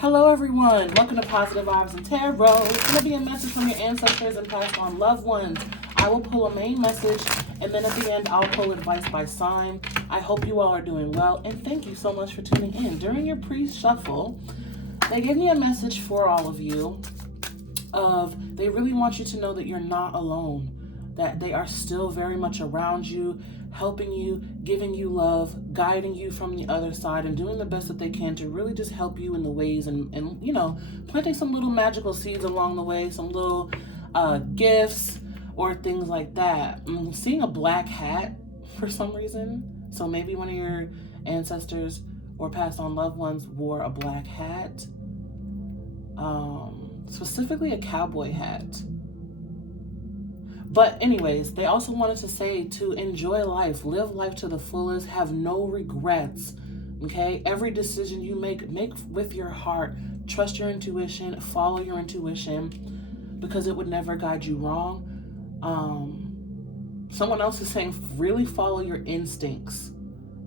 Hello everyone, welcome to Positive Vibes and Tarot. It's going to be a message from your ancestors and past on loved ones. I will pull a main message and then at the end I'll pull advice by sign. I hope you all are doing well and thank you so much for tuning in. During your pre-shuffle, they gave me a message for all of you of they really want you to know that you're not alone, that they are still very much around you, helping you, giving you love, guiding you from the other side, and doing the best that they can to really just help you in the ways and you know, planting some little magical seeds along the way, some little gifts or things like that. I'm seeing a black hat for some reason. So maybe one of your ancestors or passed on loved ones wore a black hat. Specifically a cowboy hat. But anyways, they also wanted to say to enjoy life, live life to the fullest, have no regrets, okay? Every decision you make with your heart, trust your intuition, follow your intuition, because it would never guide you wrong. Someone else is saying really follow your instincts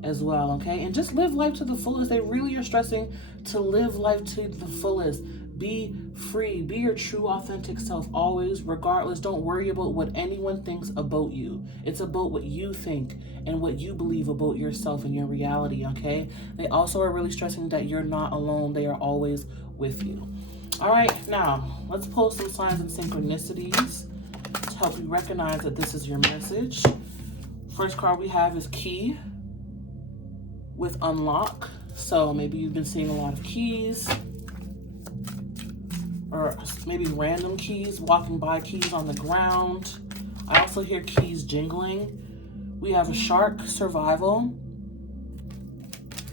as well, okay? And just live life to the fullest. They really are stressing to live life to the fullest. Be free, be your true authentic self always, regardless. Don't worry about what anyone thinks about you. It's about what you think and what you believe about yourself and your reality, okay? They also are really stressing that you're not alone. They are always with you. All right, now let's pull some signs and synchronicities to help you recognize that this is your message. First card we have is key with unlock. So maybe you've been seeing a lot of keys, or maybe random keys, walking by keys on the ground. I also hear keys jingling. We have a shark, survival.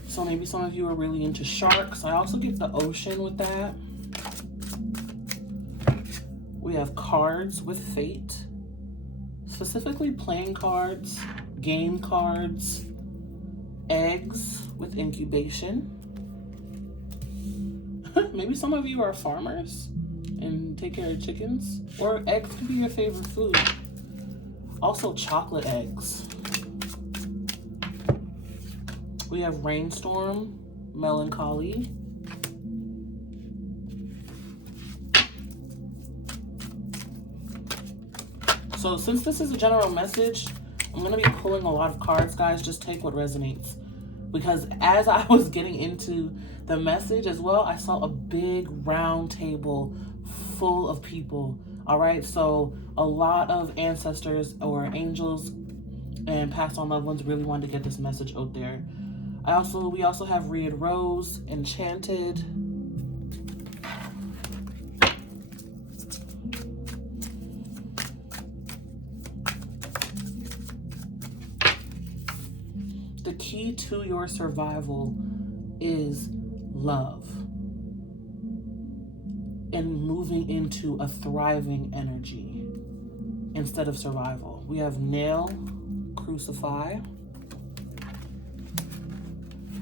So maybe some of you are really into sharks. I also get the ocean with that. We have cards with fate, specifically playing cards, game cards, eggs with incubation. Maybe some of you are farmers and take care of chickens, or eggs could be your favorite food. Also chocolate eggs. We have rainstorm, melancholy. So since this is a general message, I'm going to be pulling a lot of cards, guys. Just take what resonates. Because as I was getting into the message as well, I saw a big round table full of people. All right, so a lot of ancestors or angels and passed on loved ones really wanted to get this message out there. We also have Red Rose, Enchanted. The key to your survival is love and moving into a thriving energy instead of survival. We have nail, crucify.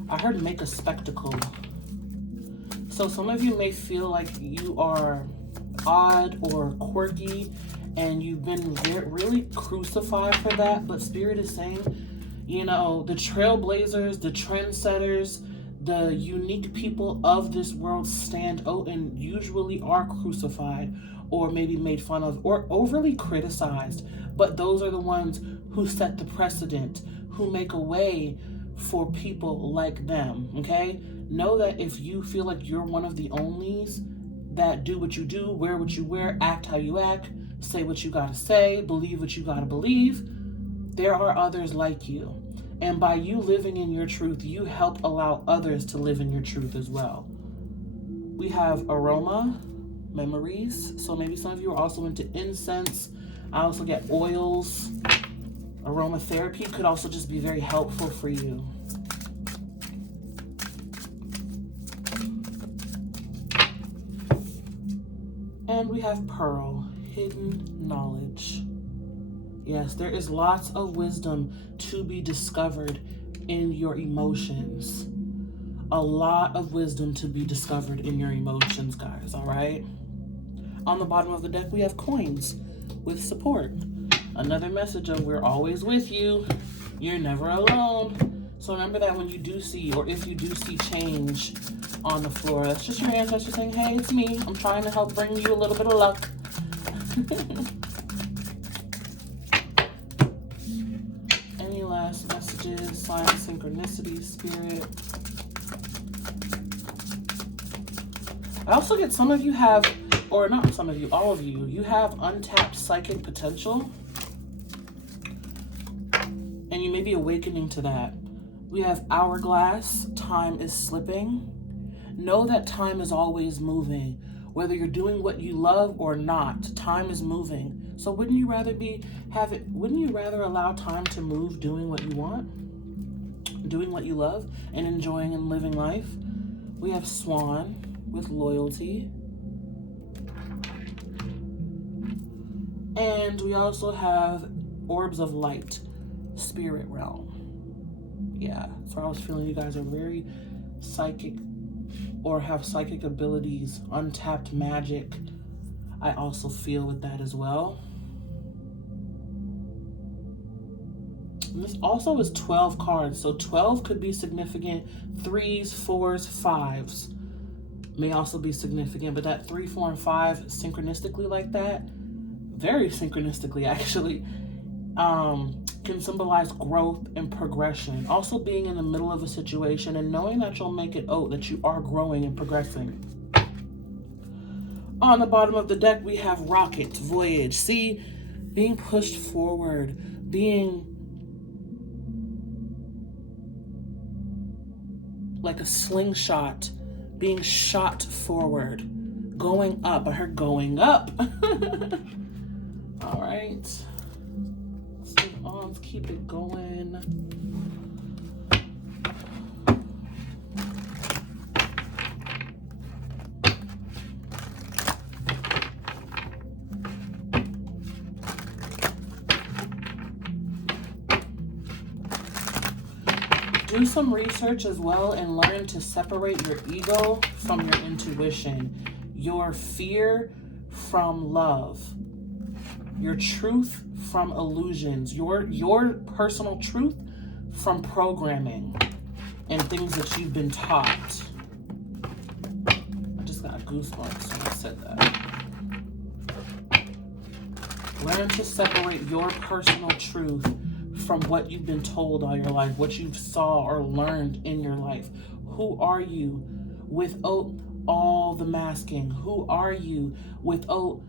I heard make a spectacle. So some of you may feel like you are odd or quirky and you've been really crucified for that, but Spirit is saying, you know, the trailblazers, the trendsetters, the unique people of this world stand out and usually are crucified or maybe made fun of or overly criticized. But those are the ones who set the precedent, who make a way for people like them, okay? Know that if you feel like you're one of the onlys that do what you do, wear what you wear, act how you act, say what you gotta say, believe what you gotta believe, there are others like you. And by you living in your truth, you help allow others to live in your truth as well. We have aroma, memories. So maybe some of you are also into incense. I also get oils. Aromatherapy could also just be very helpful for you. And we have pearl, hidden knowledge. Yes, there is lots of wisdom to be discovered in your emotions. A lot of wisdom to be discovered in your emotions, guys, all right? On the bottom of the deck, we have coins with support. Another message of we're always with you. You're never alone. So remember that when you do see, or if you do see change on the floor, that's just your ancestors saying, hey, it's me. I'm trying to help bring you a little bit of luck. Any last messages, signs, synchronicities, spirit? I also get some of you have, or not some of you, all of you, you have untapped psychic potential. And you may be awakening to that. We have hourglass, time is slipping. Know that time is always moving. Whether you're doing what you love or not, time is moving. So wouldn't you rather allow time to move doing what you want, doing what you love, and enjoying and living life? We have swan with loyalty. And we also have orbs of light, spirit realm. Yeah, so I was feeling you guys are very psychic or have psychic abilities, untapped magic. I also feel with that as well. And this also is 12 cards, so 12 could be significant. 3s, 4s, 5s may also be significant, but that 3, 4, and 5 synchronistically like that, very synchronistically actually, can symbolize growth and progression. Also being in the middle of a situation and knowing that you'll make it out, that you are growing and progressing. On the bottom of the deck, we have rocket, voyage. See, being pushed forward, being like a slingshot, being shot forward, going up. I heard going up. All right. Let's keep it going. Do some research as well and learn to separate your ego from your intuition, your fear from love, your truth from illusions, your personal truth from programming and things that you've been taught. I just got goosebumps when I said that. Learn to separate your personal truth from what you've been told all your life, what you saw or learned in your life. Who are you without all the masking? Who are you without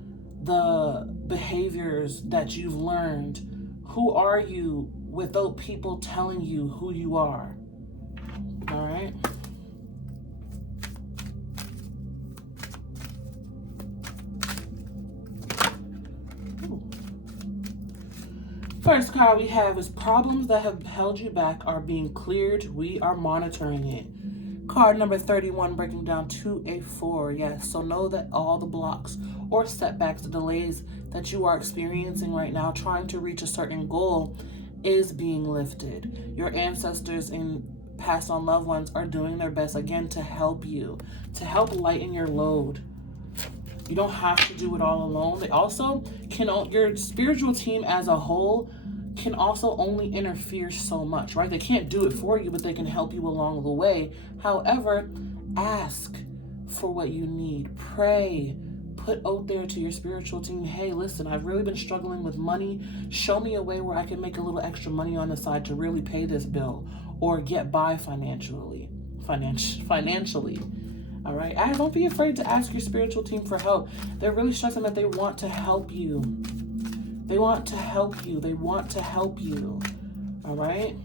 the behaviors that you've learned? Who are you without people telling you who you are? All right. First card we have is problems that have held you back are being cleared. We are monitoring it. Card number 31, breaking down to a 4. Yes, so know that all the blocks or setbacks, the delays that you are experiencing right now, trying to reach a certain goal, is being lifted. Your ancestors and passed on loved ones are doing their best, again, to help you, to help lighten your load. You don't have to do it all alone. They also can, your spiritual team as a whole can also only interfere so much, right? They can't do it for you, but they can help you along the way. However, ask for what you need. Pray. Put out there to your spiritual team, hey, listen, I've really been struggling with money. Show me a way where I can make a little extra money on the side to really pay this bill or get by financially. All right, guys, don't be afraid to ask your spiritual team for help. They're really stressing that they want to help you. They want to help you. They want to help you. All right,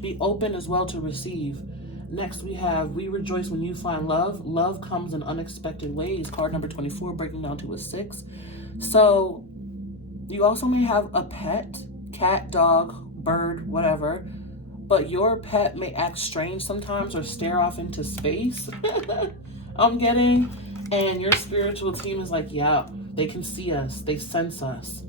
be open as well to receive. Next, we have we rejoice when you find love. Love comes in unexpected ways. Card number 24, breaking down to a 6. So you also may have a pet, cat, dog, bird, whatever, but your pet may act strange sometimes or stare off into space. I'm getting, and your spiritual team is like, yeah, they can see us. They sense us.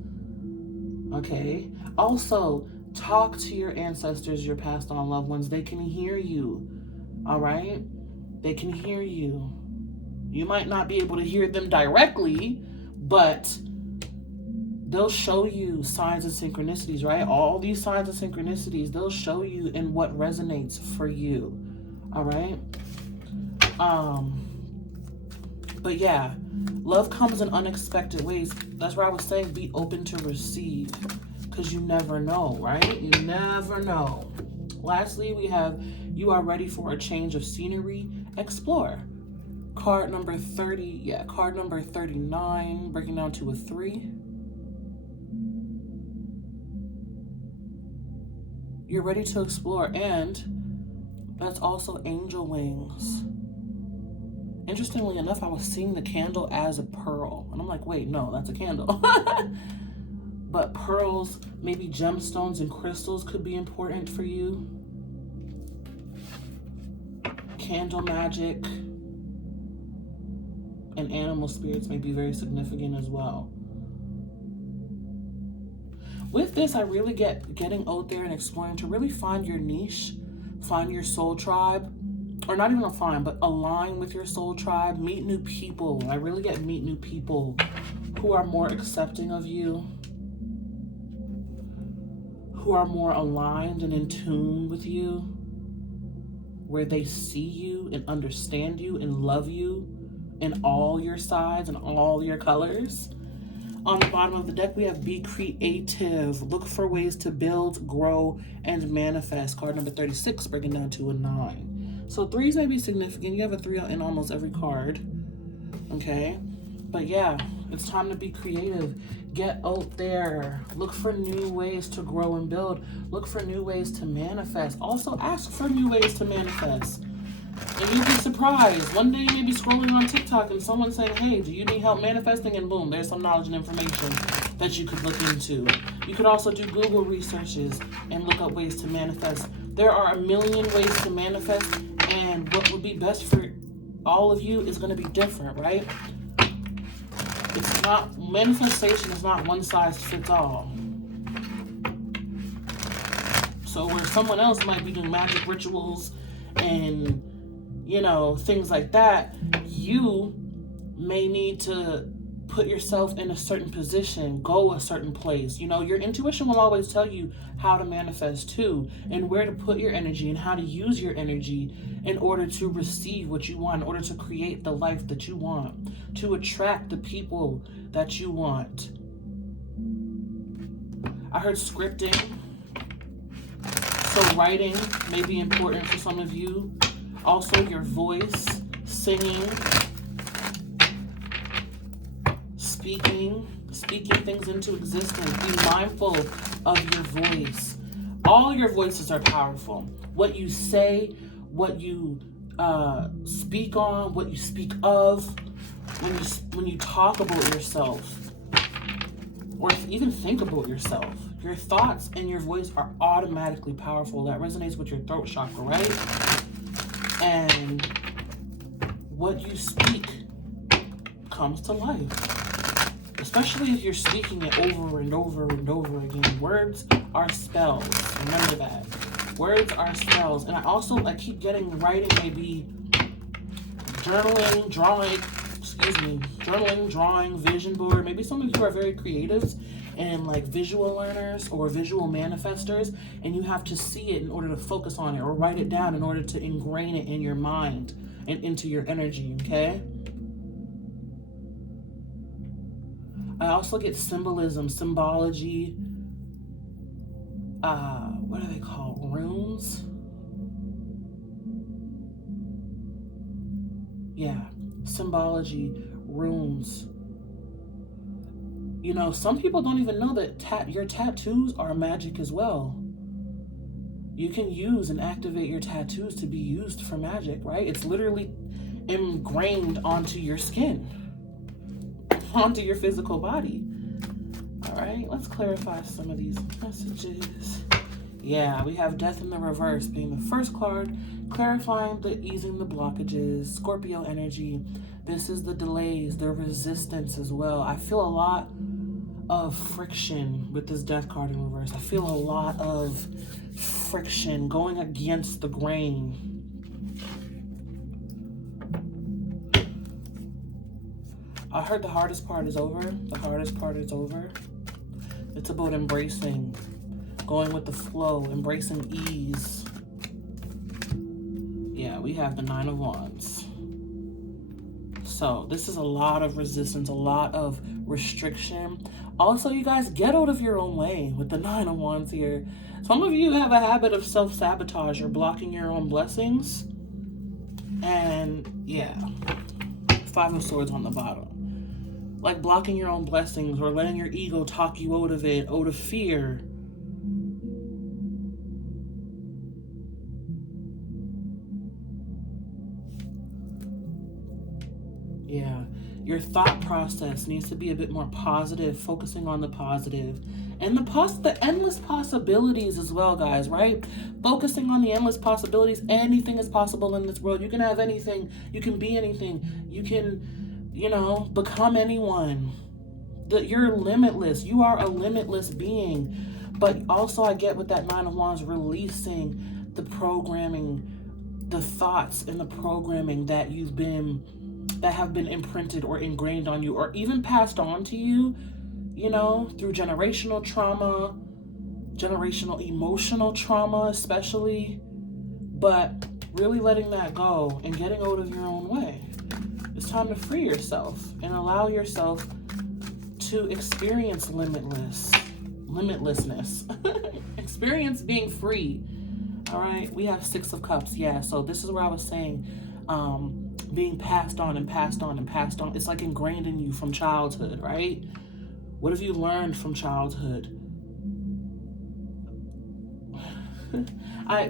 Okay. Also, talk to your ancestors, your passed on loved ones. They can hear you. All right? They can hear you. You might not be able to hear them directly, but they'll show you signs and synchronicities, right? All these signs and synchronicities, they'll show you in what resonates for you. All right. But yeah, love comes in unexpected ways. That's why I was saying be open to receive, because you never know, right? You never know. Lastly, we have you are ready for a change of scenery. Explore. Card number 30. Yeah, card number 39, breaking down to a 3. You're ready to explore, and that's also angel wings. Interestingly enough, I was seeing the candle as a pearl, and I'm like, wait, no, that's a candle. But pearls, maybe gemstones and crystals could be important for you. Candle magic and animal spirits may be very significant as well. With this, I really get getting out there and exploring to really find your niche, find your soul tribe, or not even find, but align with your soul tribe, meet new people. I really get meet new people who are more accepting of you, who are more aligned and in tune with you, where they see you and understand you and love you in all your sides and all your colors. On the bottom of the deck, we have be creative. Look for ways to build, grow, and manifest. Card number 36, breaking down to a 9. So 3s may be significant. You have a 3 in almost every card. Okay? But yeah, it's time to be creative. Get out there. Look for new ways to grow and build. Look for new ways to manifest. Also, ask for new ways to manifest. And you'll be surprised. One day you may be scrolling on TikTok and someone's saying, hey, do you need help manifesting? And boom, there's some knowledge and information that you could look into. You could also do Google researches and look up ways to manifest. There are a million ways to manifest, and what would be best for all of you is going to be different, right? It's not, manifestation is not one size fits all. So where someone else might be doing magic rituals and, you know, things like that, you may need to put yourself in a certain position, go a certain place. You know, your intuition will always tell you how to manifest too, and where to put your energy and how to use your energy in order to receive what you want, in order to create the life that you want, to attract the people that you want. I heard scripting. So writing may be important for some of you. Also your voice, singing, speaking things into existence. Be mindful of your voice. All your voices are powerful. What you say, what you speak on, what you speak of, when you talk about yourself, or even think about yourself. Your thoughts and your voice are automatically powerful. That resonates with your throat chakra, right? And what you speak comes to life. Especially if you're speaking it over and over and over again. Words are spells. Remember that. Words are spells. And I keep getting writing, maybe journaling, drawing, vision board. Maybe some of you are very creatives and like visual learners or visual manifestors, and you have to see it in order to focus on it, or write it down in order to ingrain it in your mind and into your energy, okay? I also get symbolism, symbology, what are they called? Runes? Yeah, symbology, runes. You know, some people don't even know that your tattoos are magic as well. You can use and activate your tattoos to be used for magic, right? It's literally ingrained onto your skin, onto your physical body. All right, let's clarify some of these messages. Yeah, we have Death in the Reverse being the first card, clarifying the easing the blockages, Scorpio energy. This is the delays, the resistance as well. I feel a lot of friction with this Death card in reverse. I feel a lot of friction, going against the grain. I heard the hardest part is over. The hardest part is over. It's about embracing, going with the flow, embracing ease. Yeah, we have the 9 of Wands. So this is a lot of resistance, a lot of restriction. Also, you guys, get out of your own way with the 9 of Wands here. Some of you have a habit of self-sabotage or blocking your own blessings. And yeah, 5 of Swords on the bottom. Like blocking your own blessings or letting your ego talk you out of it, out of fear. Yeah, your thought process needs to be a bit more positive, focusing on the positive. And the endless possibilities as well, guys, right? Focusing on the endless possibilities. Anything is possible in this world. You can have anything. You can be anything. You can, you know, become anyone. You're limitless. You are a limitless being. But also I get with that 9 of Wands, releasing the programming, the thoughts and the programming that have been imprinted or ingrained on you or even passed on to you, you know, through generational trauma, generational emotional trauma especially. But really letting that go and getting out of your own way. It's time to free yourself and allow yourself to experience limitlessness. Experience being free. All right, we have 6 of Cups. Yeah, so this is where I was saying, being passed on and passed on and passed on. It's like ingrained in you from childhood, right? What have you learned from childhood?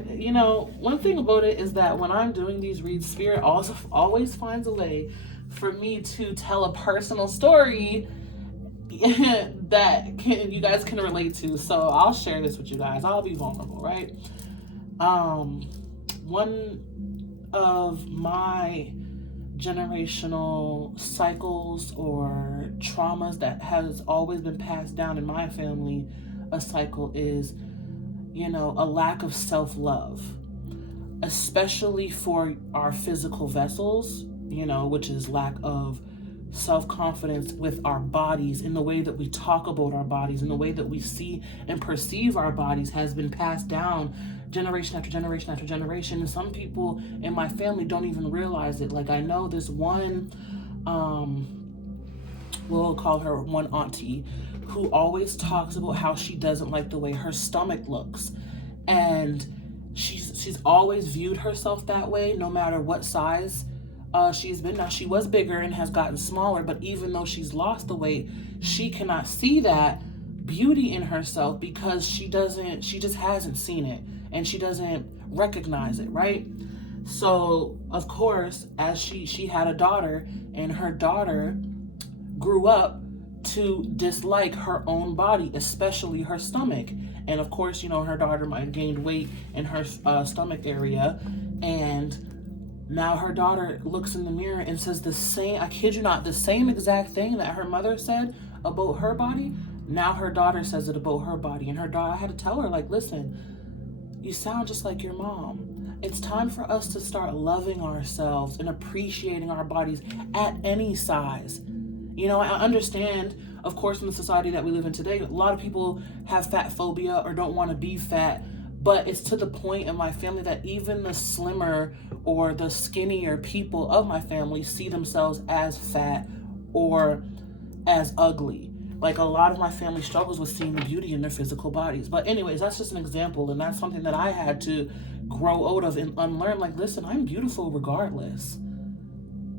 You know, one thing about it is that when I'm doing these reads, Spirit also always finds a way for me to tell a personal story that you guys can relate to. So I'll share this with you guys. I'll be vulnerable, right? One of my generational cycles or traumas that has always been passed down in my family, a cycle is, you know, a lack of self-love, especially for our physical vessels, you know, which is lack of self-confidence with our bodies, in the way that we talk about our bodies, in the way that we see and perceive our bodies, has been passed down generation after generation after generation. And some people in my family don't even realize it. Like, I know this one, we'll call her one auntie, who always talks about how she doesn't like the way her stomach looks. And she's always viewed herself that way, no matter what size she's been. Now, she was bigger and has gotten smaller, but even though she's lost the weight, she cannot see that beauty in herself because she just hasn't seen it and she doesn't recognize it, right? So, of course, as she had a daughter, and her daughter grew up to dislike her own body, especially her stomach. And of course, you know, her daughter might have gained weight in her stomach area, and now her daughter looks in the mirror and says the same, I kid you not, the same exact thing that her mother said about her body. Now her daughter says it about her body. And her daughter, I had to tell her, like, listen, you sound just like your mom. It's time for us to start loving ourselves and appreciating our bodies at any size. You know, I understand, of course, in the society that we live in today, a lot of people have fat phobia or don't want to be fat. But it's to the point in my family that even the slimmer or the skinnier people of my family see themselves as fat or as ugly. Like, a lot of my family struggles with seeing the beauty in their physical bodies. But anyways, that's just an example. And that's something that I had to grow out of and unlearn. Like, listen, I'm beautiful regardless.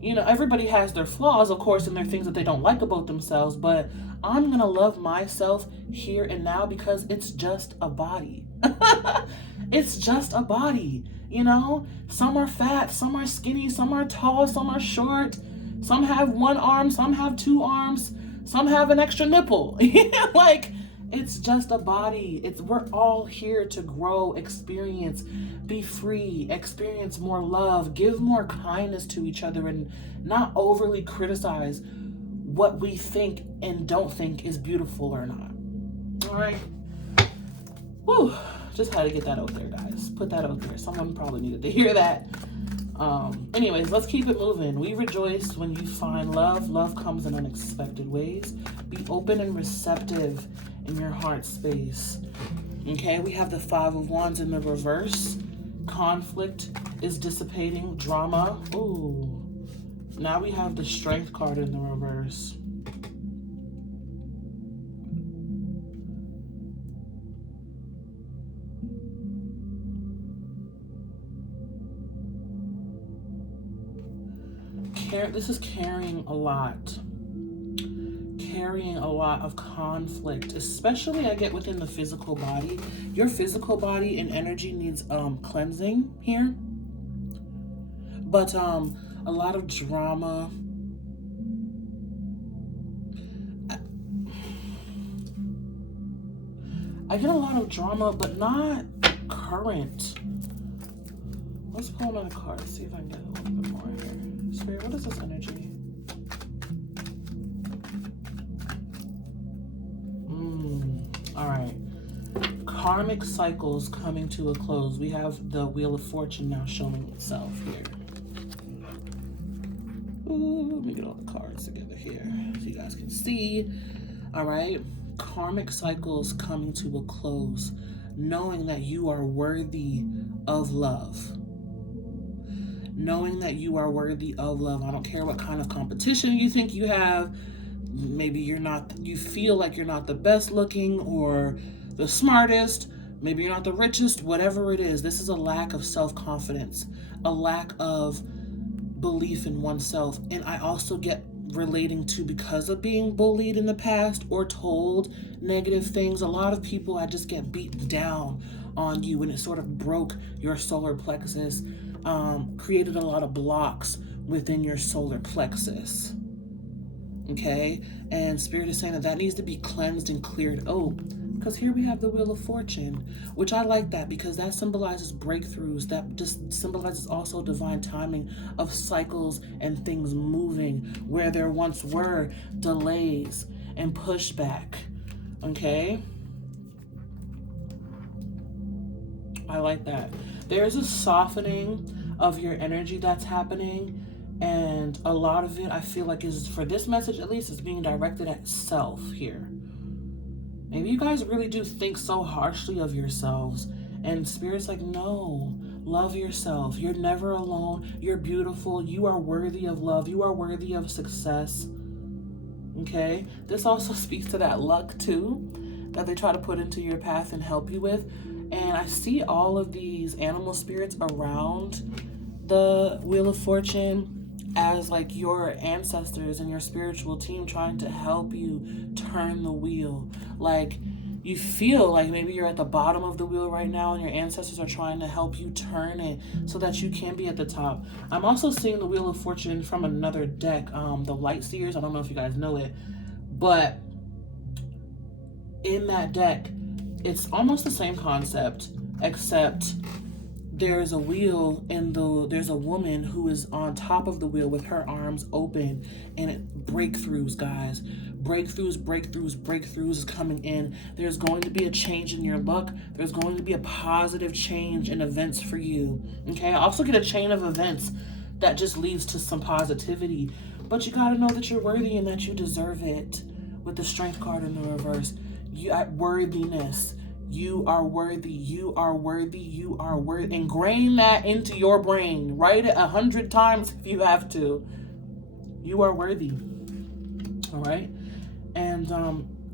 You know, everybody has their flaws, of course, and there are things that they don't like about themselves. But I'm going to love myself here and now because it's just a body. It's just a body, you know? Some are fat, some are skinny, some are tall, some are short. Some have one arm, some have 2 arms. Some have an extra nipple. Like, it's just a body. We're all here to grow, experience, be free, experience more love, give more kindness to each other, and not overly criticize what we think and don't think is beautiful or not. All right. Whew. Just had to get that out there, guys. Put that out there. Someone probably needed to hear that. Anyways, let's keep it moving. We rejoice when you find love. Love comes in unexpected ways. Be open and receptive in your heart space. Okay, we have the Five of Wands in the reverse. Conflict is dissipating. Drama. Ooh. Now we have the Strength card in the reverse. This is carrying a lot. Carrying a lot of conflict, especially I get within the physical body. Your physical body and energy needs cleansing here. But a lot of drama. I get a lot of drama, but not current. Let's pull another card, see if I can get a little bit more here. Spirit, what is this energy? All right. Karmic cycles coming to a close. We have the Wheel of Fortune now showing itself here. Ooh, let me get all the cards together here so you guys can see. All right. Karmic cycles coming to a close. Knowing that you are worthy of love. Knowing that you are worthy of love. I don't care what kind of competition you think you have. Maybe you feel like you're not the best looking or the smartest. Maybe you're not the richest, whatever it is. This is a lack of self-confidence, a lack of belief in oneself. And I also get relating to, because of being bullied in the past or told negative things, a lot of people, I just get beaten down on you, and it sort of broke your solar plexus. Created a lot of blocks within your solar plexus. Okay, and Spirit is saying that needs to be cleansed and cleared out, because here we have the Wheel of Fortune, which I like that because that symbolizes breakthroughs. That just symbolizes also divine timing of cycles and things moving where there once were delays and pushback. Okay, I like that. There's a softening of your energy that's happening, and a lot of it, I feel like, is, for this message at least, is being directed at self here. Maybe you guys really do think so harshly of yourselves, and Spirit's like, no, love yourself. You're never alone. You're beautiful. You are worthy of love. You are worthy of success. Okay? This also speaks to that luck too, that they try to put into your path and help you with. And I see all of these animal spirits around the Wheel of Fortune as like your ancestors and your spiritual team trying to help you turn the wheel. Like, you feel like maybe you're at the bottom of the wheel right now and your ancestors are trying to help you turn it so that you can be at the top. I'm also seeing the Wheel of Fortune from another deck, the Light Seers. I don't know if you guys know it, but in that deck, it's almost the same concept, except there's a wheel and there's a woman who is on top of the wheel with her arms open, and it breakthroughs, guys. Breakthroughs is coming in. There's going to be a change in your luck. There's going to be a positive change in events for you. Okay, I also get a chain of events that just leads to some positivity. But you gotta know that you're worthy and that you deserve it. With the Strength card in the reverse. Worthiness. You are worthy. You are worthy. You are worthy. Ingrain that into your brain. Write it 100 times if you have to. You are worthy. All right. And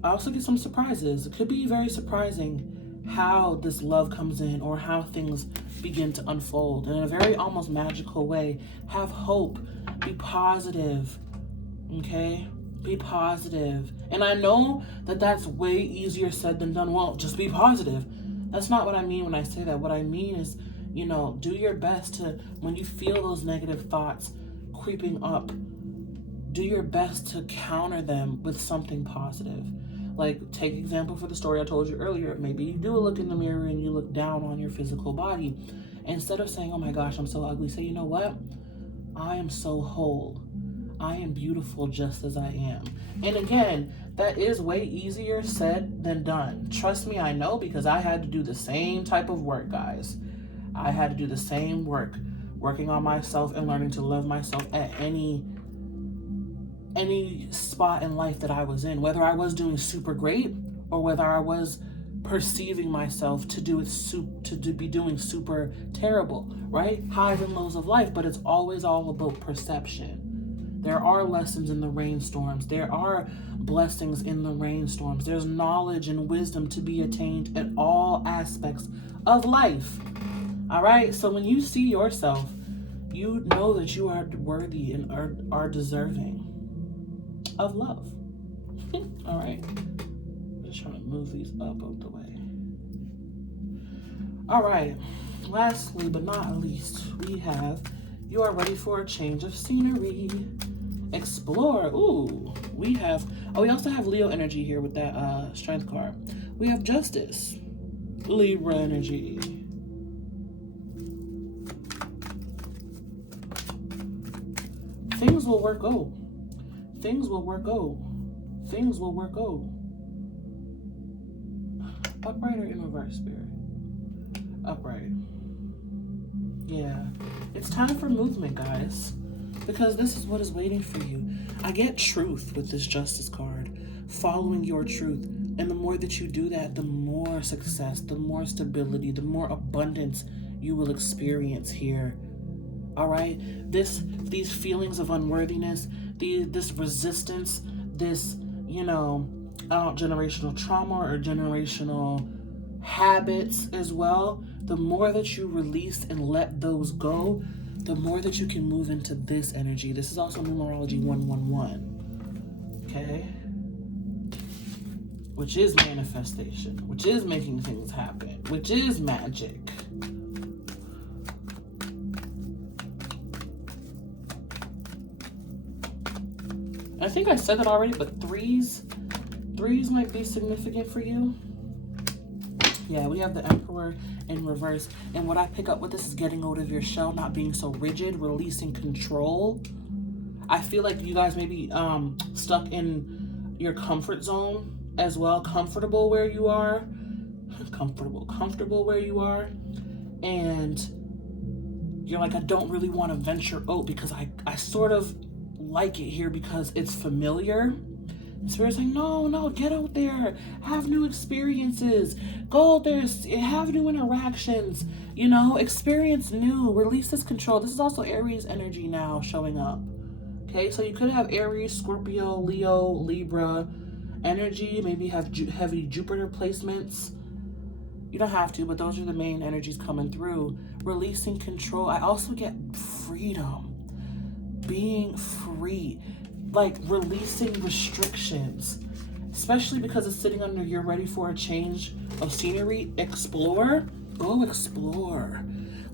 I also get some surprises. It could be very surprising how this love comes in or how things begin to unfold in a very almost magical way. Have hope. Be positive. Okay. Be positive. And I know that that's way easier said than done. Well, just be positive. That's not what I mean when I say that. What I mean is, you know, do your best to, when you feel those negative thoughts creeping up, do your best to counter them with something positive. Like, take example for the story I told you earlier. Maybe you do look in the mirror and you look down on your physical body. Instead of saying, oh my gosh, I'm so ugly, say, you know what? I am so whole. I am beautiful just as I am. And again, that is way easier said than done. Trust me, I know, because I had to do the same type of work, guys. I had to do the same work. working on myself and learning to love myself at any spot in life that I was in, whether I was doing super great or whether I was perceiving myself to be doing super terrible, right? Highs and lows of life, but it's always all about perception. There are lessons in the rainstorms. There are blessings in the rainstorms. There's knowledge and wisdom to be attained at all aspects of life. All right? So when you see yourself, you know that you are worthy and are deserving of love. All right? I'm just trying to move these up out the way. All right. Lastly, but not least, we have you are ready for a change of scenery. Explore. Ooh, we also have Leo energy here with that strength card. We have Justice. Libra energy. Things will work out. Things will work out. Things will work out. Upright or in reverse, Spirit? Upright. Yeah. It's time for movement, guys. Because this is what is waiting for you. I get truth with this Justice card. Following your truth. And the more that you do that, the more success, the more stability, the more abundance you will experience here. All right? These feelings of unworthiness, this resistance, this, generational trauma or generational habits as well, the more that you release and let those go, the more that you can move into this energy. This is also numerology 111. Okay? Which is manifestation, which is making things happen, which is magic. I think I said that already, but threes might be significant for you. Yeah, we have the Emperor in reverse. And what I pick up with this is getting out of your shell, not being so rigid, releasing control. I feel like you guys may be stuck in your comfort zone as well. Comfortable where you are. Comfortable where you are. And you're like, I don't really want to venture out because I sort of like it here because it's familiar. And Spirit's like, no, get out there, have new experiences, go out there, have new interactions, experience new, release this control. This is also Aries energy now showing up. Okay, so you could have Aries, Scorpio, Leo, Libra energy, maybe have heavy Jupiter placements. You don't have to, but those are the main energies coming through. Releasing control. I also get freedom, being free. Like releasing restrictions, especially because it's sitting under you're ready for a change of scenery. Explore. Go explore.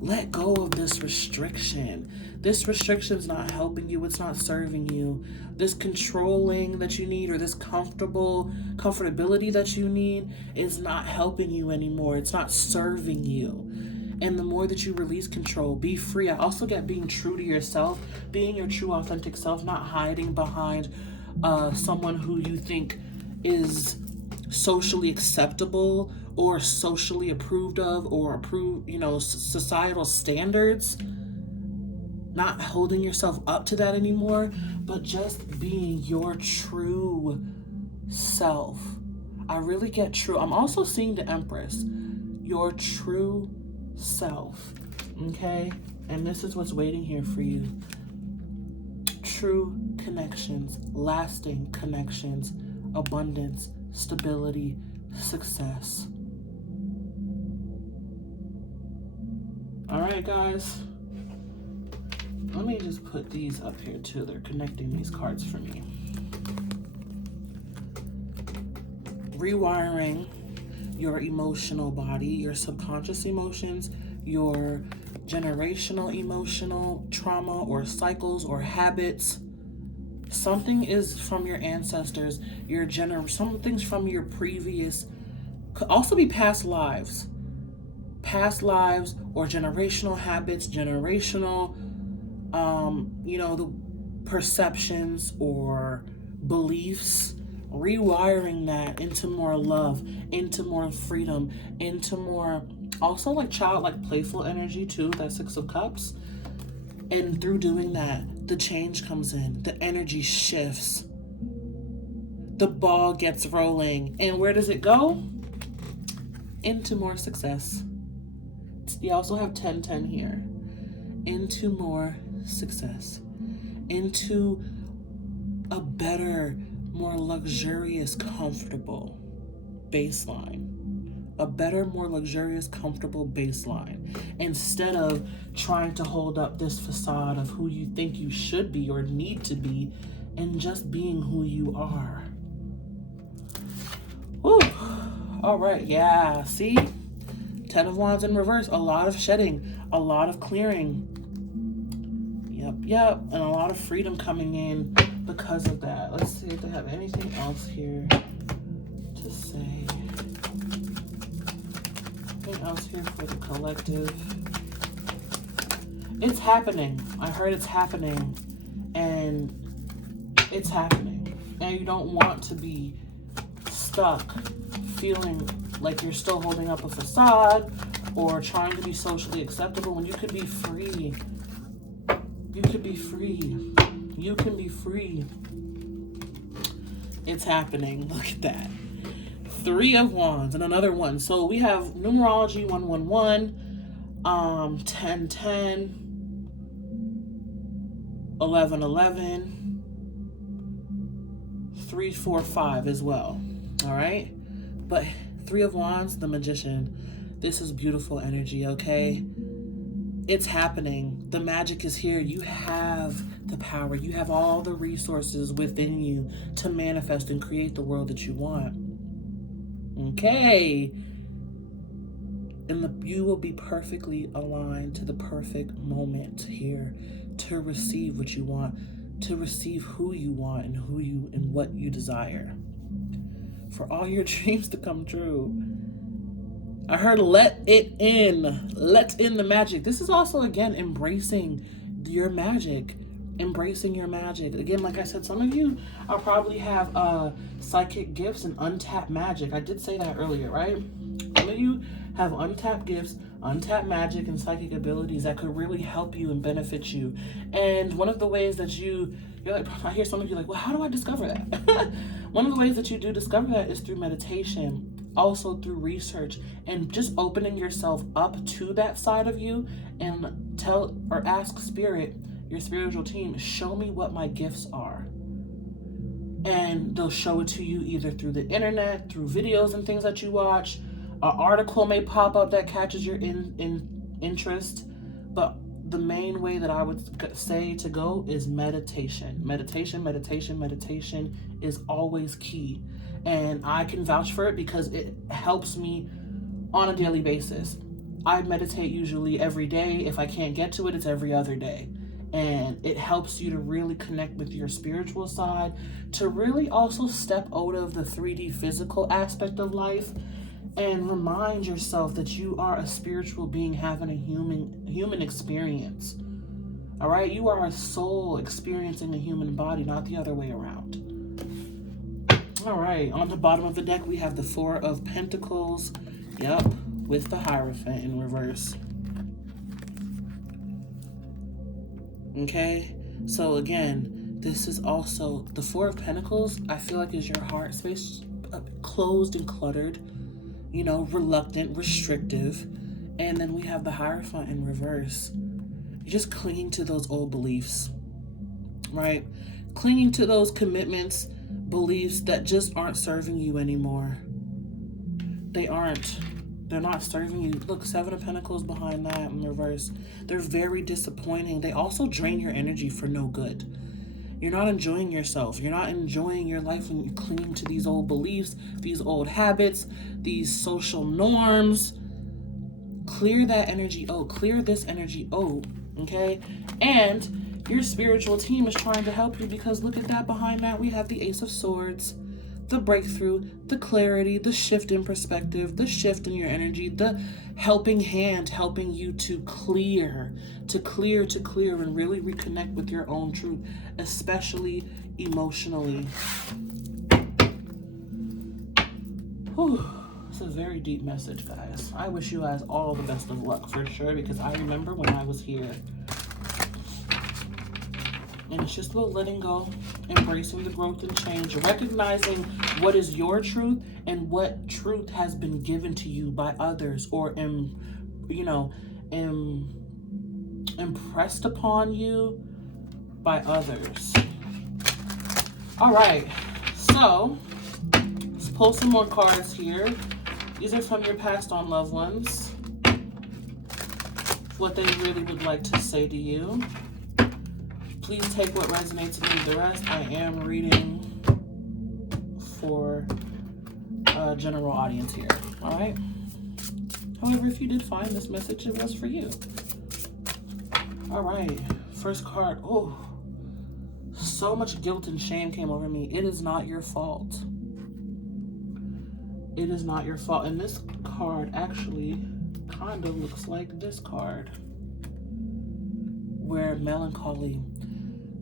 Let go of this restriction. This restriction's not helping you. It's not serving you. This controlling that you need or this comfortability that you need is not helping you anymore. It's not serving you. And the more that you release control, be free. I also get being true to yourself, being your true authentic self, not hiding behind someone who you think is socially acceptable or socially approved of or societal standards. Not holding yourself up to that anymore, but just being your true self. I really get true. I'm also seeing the Empress, your true self, okay? And this is what's waiting here for you. True connections, lasting connections, abundance, stability, success. All right, guys. Let me just put these up here too. They're connecting these cards for me. Rewiring your emotional body, your subconscious emotions, your generational emotional trauma or cycles or habits. Something is from your ancestors, something's from your previous, could also be past lives or generational habits, generational, the perceptions or beliefs. Rewiring that into more love, into more freedom, into more also like childlike playful energy too. That 6 of Cups. And through doing that, the change comes in, the energy shifts, the ball gets rolling. And where does it go? Into more success. You also have 10-10 here. Into more success. Into a better, more luxurious, comfortable baseline. A better, more luxurious, comfortable baseline. Instead of trying to hold up this facade of who you think you should be or need to be, and just being who you are. Woo. All right, yeah, see? 10 of Wands in reverse, a lot of shedding, a lot of clearing. Yep, and a lot of freedom coming in because of that. Let's see if they have anything else here to say. Anything else here for the collective? It's happening. I heard it's happening, and it's happening. And you don't want to be stuck feeling like you're still holding up a facade or trying to be socially acceptable when you could be free. You could be free. You can be free. It's happening. Look at that. 3 of Wands and another one. So we have numerology 111, 1010, 1111, 345 as well. All right. But 3 of Wands, the Magician. This is beautiful energy, okay? It's happening. The magic is here. You have the power. You have all the resources within you to manifest and create the world that you want. Okay. And you will be perfectly aligned to the perfect moment here to receive what you want, to receive who you want and what you desire. For all your dreams to come true. I heard let it in. Let in the magic. This is also, again, embracing your magic. Embracing your magic. Again, like I said, some of you probably have psychic gifts and untapped magic. I did say that earlier, right? Some of you have untapped gifts, untapped magic, and psychic abilities that could really help you and benefit you. And one of the ways that you're like, I hear some of you like, well, how do I discover that? One of the ways that you do discover that is through meditation. Also through research and just opening yourself up to that side of you and tell or ask spirit, your spiritual team, show me what my gifts are. And they'll show it to you either through the internet, through videos and things that you watch. An article may pop up that catches your interest. But the main way that I would say to go is meditation. Meditation is always key. And I can vouch for it because it helps me on a daily basis. I meditate usually every day. If I can't get to it, it's every other day. And it helps you to really connect with your spiritual side, to really also step out of the 3D physical aspect of life and remind yourself that you are a spiritual being having a human experience. All right? You are a soul experiencing a human body, not the other way around. All right, on the bottom of the deck, we have the 4 of Pentacles. Yep, with the Hierophant in reverse. Okay, so again, this is also the 4 of Pentacles. I feel like is your heart space closed and cluttered, you know, reluctant, restrictive. And then we have the Hierophant in reverse. You're just clinging to those old beliefs, right? Clinging to those commitments, beliefs that just aren't serving you anymore. They aren't. They're not serving you. Look, 7 of Pentacles behind that in reverse. They're very disappointing. They also drain your energy for no good. You're not enjoying yourself. You're not enjoying your life when you're clinging to these old beliefs, these old habits, these social norms. Clear that energy out. Clear this energy out. Okay? And your spiritual team is trying to help you because look at that behind that. We have the Ace of Swords, the breakthrough, the clarity, the shift in perspective, the shift in your energy, the helping hand, helping you to clear, and really reconnect with your own truth, especially emotionally. Whew. It's a very deep message, guys. I wish you guys all the best of luck for sure because I remember when I was here. And it's just about letting go, embracing the growth and change, recognizing what is your truth and what truth has been given to you by others or, impressed upon you by others. All right, so let's pull some more cards here. These are from your passed on loved ones. What they really would like to say to you. Please take what resonates and leave the rest. I am reading for a general audience here. All right. However, if you did find this message, it was for you. All right. First card. Oh, so much guilt and shame came over me. It is not your fault. It is not your fault. And this card actually kind of looks like this card, where melancholy.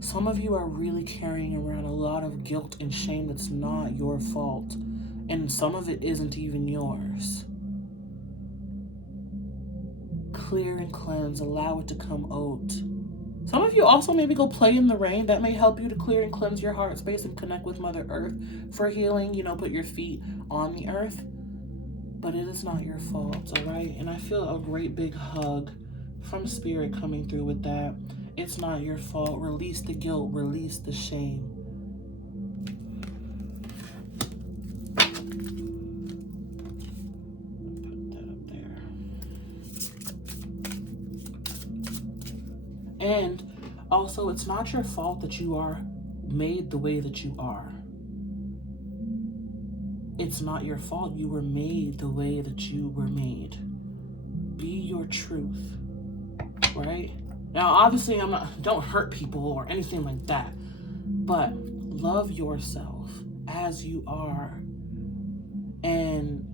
Some of you are really carrying around a lot of guilt and shame that's not your fault, and some of it isn't even yours. Clear and cleanse, allow it to come out. Some of you also maybe go play in the rain. That may help you to clear and cleanse your heart space and connect with Mother Earth for healing. Put your feet on the earth. But it is not your fault, all right? And I feel a great big hug from Spirit coming through with that. It's not your fault. Release the guilt. Release the shame. Put that up there. And also, it's not your fault that you are made the way that you are. It's not your fault you were made the way that you were made. Be your truth, right? Now, obviously, don't hurt people or anything like that, but love yourself as you are. And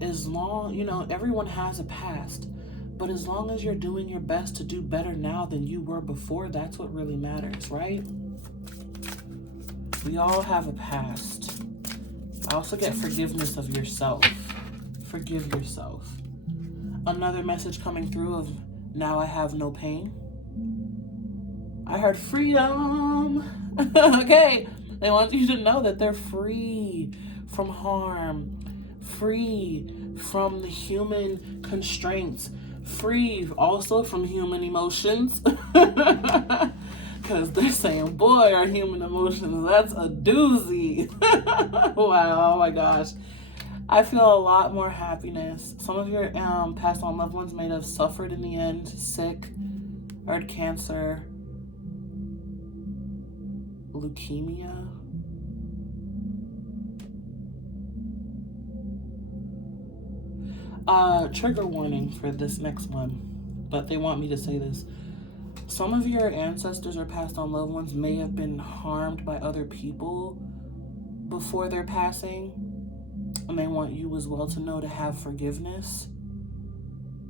as long, everyone has a past, but as long as you're doing your best to do better now than you were before, that's what really matters, right? We all have a past. I also get forgiveness of yourself. Forgive yourself. Another message coming through of now I have no pain. I heard freedom. Okay. They want you to know that they're free from harm, free from the human constraints, free also from human emotions. Because they're saying, boy, our human emotions, that's a doozy. Wow, oh my gosh. I feel a lot more happiness. Some of your passed on loved ones may have suffered in the end, sick, or had cancer, leukemia. Trigger warning for this next one, but they want me to say this. Some of your ancestors or passed on loved ones may have been harmed by other people before their passing, and they want you as well to know to have forgiveness,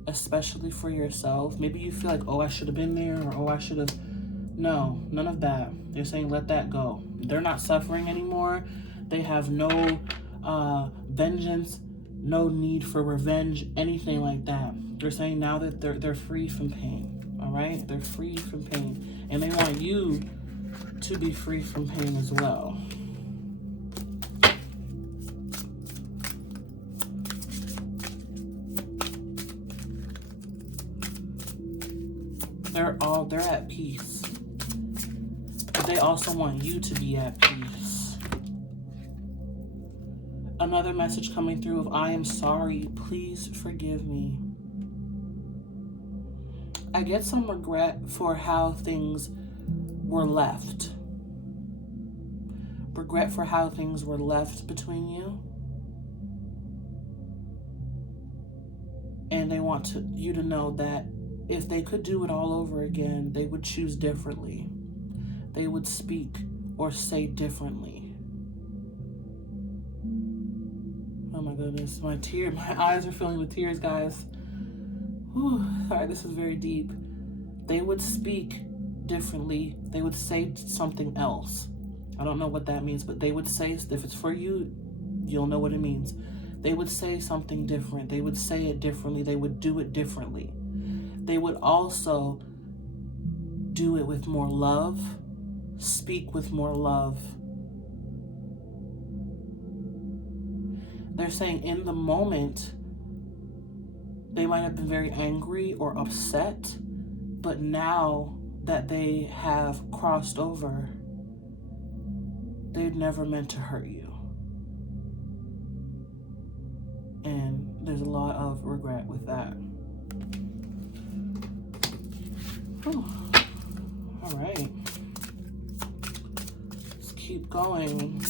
especially for yourself. Maybe you feel like, oh, I should have been there, or oh, I should have. No, none of that. They're saying let that go. They're not suffering anymore. They have no vengeance, no need for revenge, anything like that. They're saying now that they're free from pain. All right, they're free from pain, and they want you to be free from pain as well. They're at peace, but they also want you to be at peace. Another message coming through of I am sorry, please forgive me. I get some regret for how things were left. Regret for how things were left between you. And they want you to know that if they could do it all over again, they would choose differently. They would speak or say differently. Oh my goodness, my eyes are filling with tears, guys. Whew, sorry, this is very deep. They would speak differently. They would say something else. I don't know what that means, but they would say, if it's for you, you'll know what it means. They would say something different. They would say it differently. They would do it differently. They would also do it with more love, speak with more love. They're saying in the moment, they might have been very angry or upset, but now that they have crossed over, they've never meant to hurt you. And there's a lot of regret with that. All right. Let's keep going.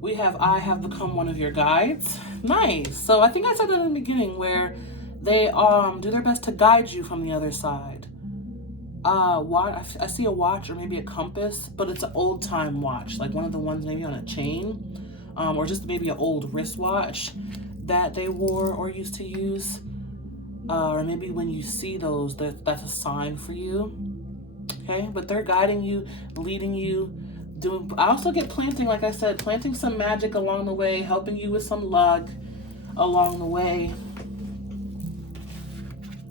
We have I have become one of your guides. Nice. So I think I said that in the beginning, where they do their best to guide you from the other side. I see a watch or maybe a compass, but it's an old time watch, like one of the ones maybe on a chain, or just maybe an old wristwatch that they wore or used to use. Or maybe when you see those, that's a sign for you. Okay, but they're guiding you, leading you. I also get planting, like I said, planting some magic along the way, helping you with some luck along the way,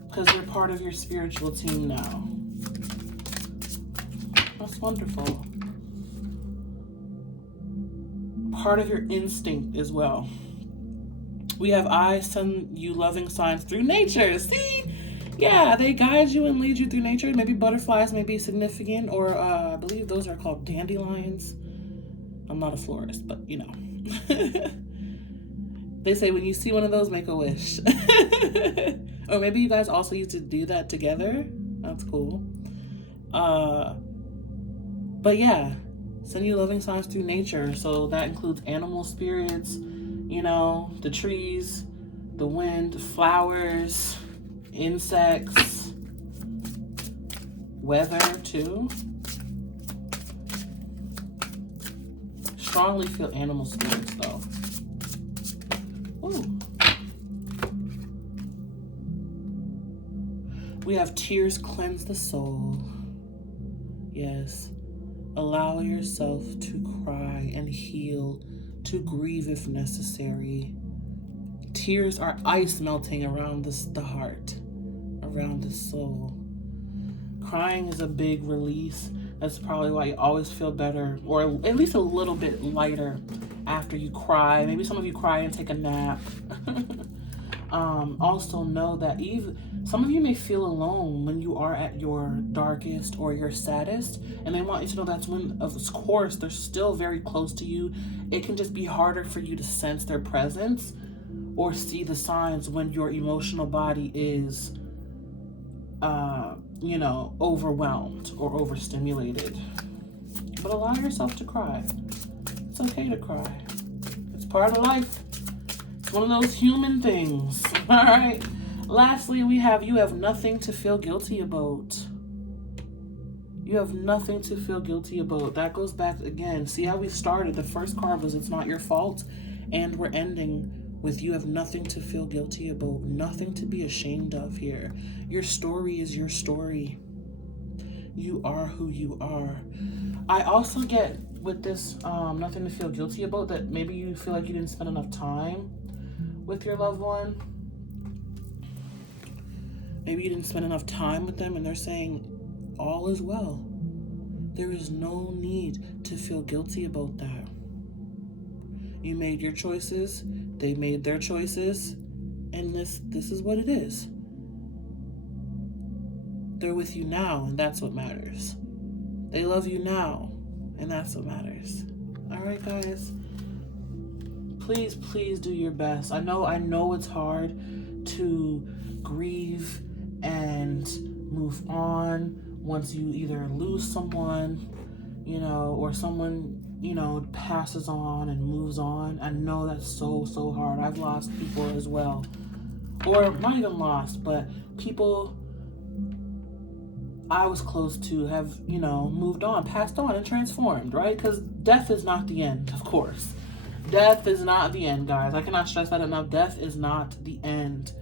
because they're part of your spiritual team now. That's wonderful. Part of your instinct as well. We have I send you loving signs through nature. See? Yeah, they guide you and lead you through nature. Maybe butterflies may be significant, or I believe those are called dandelions. I'm not a florist, but you know. They say when you see one of those, make a wish. Or maybe you guys also used to do that together. That's cool. But yeah, send you loving signs through nature. So that includes animal spirits, you know, the trees, the wind, flowers, insects, weather too. Strongly feel animal spirits though. Ooh. We have tears cleanse the soul. Yes. Allow yourself to cry and heal, to grieve if necessary. Tears are ice melting around the heart, around the soul. Crying is a big release. That's probably why you always feel better, or at least a little bit lighter after you cry. Maybe some of you cry and take a nap. Also know that some of you may feel alone when you are at your darkest or your saddest, and they want you to know that's when, of course, they're still very close to you. It can just be harder for you to sense their presence or see the signs when your emotional body is, overwhelmed or overstimulated. But allow yourself to cry. It's okay to cry. It's part of life. It's one of those human things. All right. Lastly, we have you have nothing to feel guilty about. You have nothing to feel guilty about. That goes back again. See how we started? The first card was it's not your fault. And we're ending with you have nothing to feel guilty about. Nothing to be ashamed of here. Your story is your story. You are who you are. I also get with this nothing to feel guilty about, that maybe you feel like you didn't spend enough time with your loved one. Maybe you didn't spend enough time with them, and they're saying all is well. There is no need to feel guilty about that. You made your choices, they made their choices, and this is what it is. They're with you now, and that's what matters. They love you now, and that's what matters. All right, guys. Please do your best. I know it's hard to grieve and move on once you either lose someone, or someone, passes on and moves on. I know that's so hard. I've lost people as well. Or not even lost, but people I was close to have, moved on, passed on, and transformed, right? Because death is not the end, of course. Death is not the end, guys. I cannot stress that enough. Death is not the end.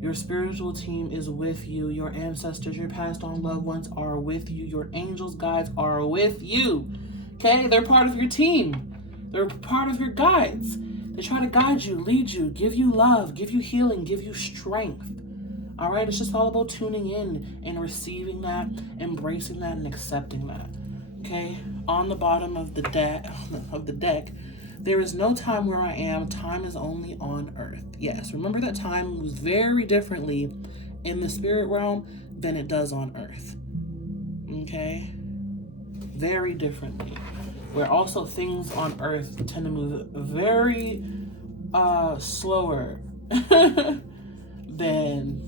Your spiritual team is with you. Your ancestors, your passed on loved ones are with you. Your angels, guides are with you. Okay? They're part of your team. They're part of your guides. They try to guide you, lead you, give you love, give you healing, give you strength. All right, it's just all about tuning in and receiving that, embracing that, and accepting that. Okay, on the bottom of the deck, there is no time where I am. Time is only on Earth. Yes, remember that time moves very differently in the spirit realm than it does on Earth. Okay, very differently. Where also things on Earth tend to move very slower than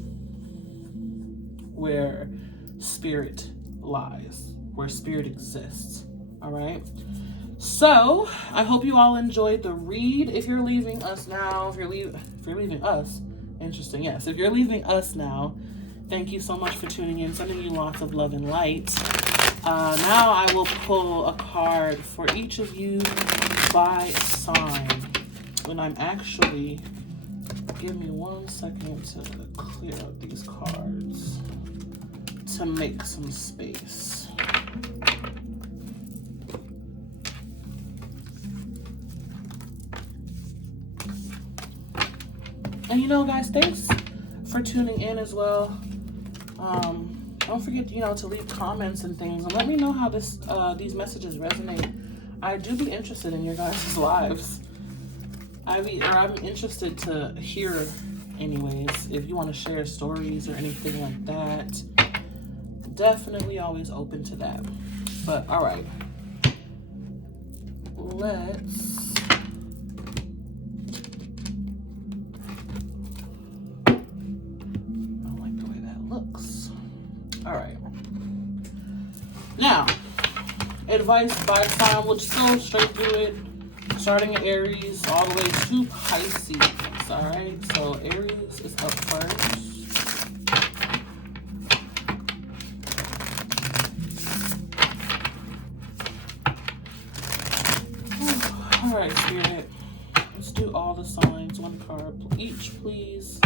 where spirit lies, where spirit exists. All right. So I hope you all enjoyed the read. If you're leaving us now, if you're leaving us, interesting. Yes, if you're leaving us now, thank you so much for tuning in. Sending you lots of love and light. Now I will pull a card for each of you by sign. When I'm actually, give me 1 second to clear out these cards to make some space. And guys, thanks for tuning in as well. Don't forget, to leave comments and things, and let me know how these messages resonate. I do be interested in your guys' lives. I'm interested to hear, anyways, if you want to share stories or anything like that. Definitely always open to that. But all right, let's. I don't like the way that looks. All right. Now, advice by sign. We'll just go straight through it. Starting at Aries all the way to Pisces. All right. So Aries is up first. All right, Spirit. Let's do all the signs. One card each, please.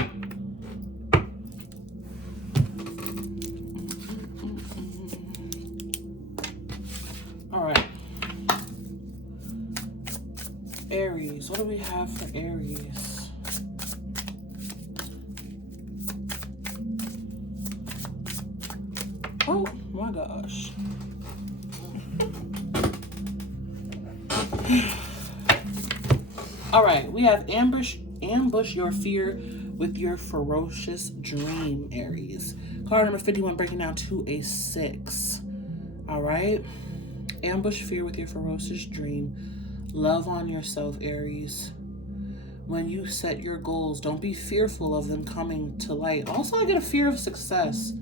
All right. Aries. What do we have for Aries? Oh my gosh. All right, we have ambush your fear with your ferocious dream, Aries. Card number 51 breaking down to a 6. All right. Ambush fear with your ferocious dream. Love on yourself, Aries. When you set your goals, don't be fearful of them coming to light. Also, I get a fear of success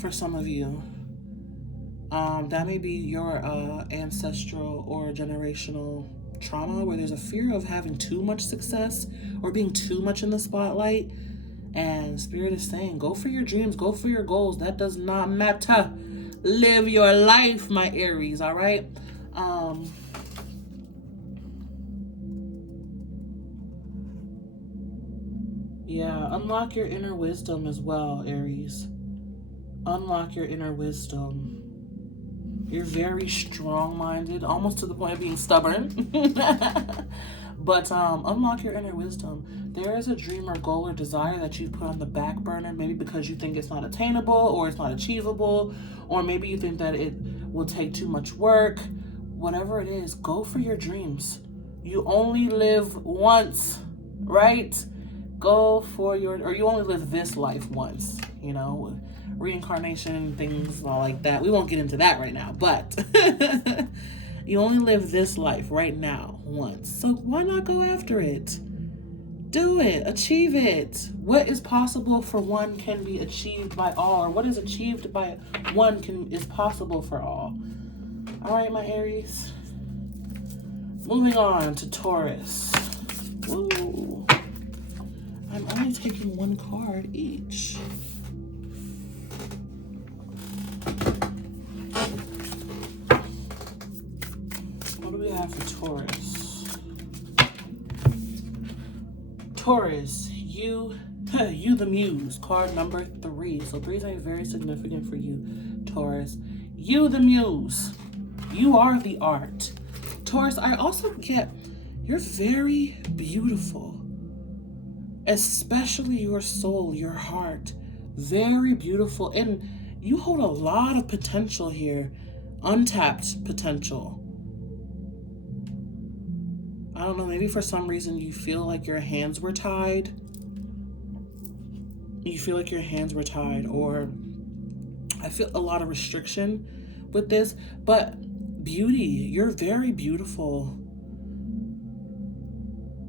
for some of you. That may be your ancestral or generational trauma where there's a fear of having too much success or being too much in the spotlight. And Spirit is saying, go for your dreams, go for your goals. That does not matter. Live your life, my Aries, all right? Yeah, unlock your inner wisdom as well, Aries. Unlock your inner wisdom. You're very strong-minded, almost to the point of being stubborn. But unlock your inner wisdom. There is a dream or goal or desire that you put on the back burner, maybe because you think it's not attainable or it's not achievable, or maybe you think that it will take too much work. Whatever it is, go for your dreams. You only live once, right? Go for or you only live this life once, reincarnation, things all like that. We won't get into that right now, but you only live this life right now once. So why not go after it? Do it. Achieve it. What is possible for one can be achieved by all, or what is achieved by one is possible for all. All right, my Aries. Moving on to Taurus. Ooh. I'm only taking one card each. What do we have for Taurus? Taurus, you the muse, card number 3. So 3 is very significant for you, Taurus. You the muse. You are the art. Taurus, I also get you're very beautiful. Especially your soul, your heart, Very beautiful. And you hold a lot of potential here. Untapped potential. I don't know, maybe for some reason you feel like your hands were tied. You feel like your hands were tied, or I feel a lot of restriction with this, but beauty, you're very beautiful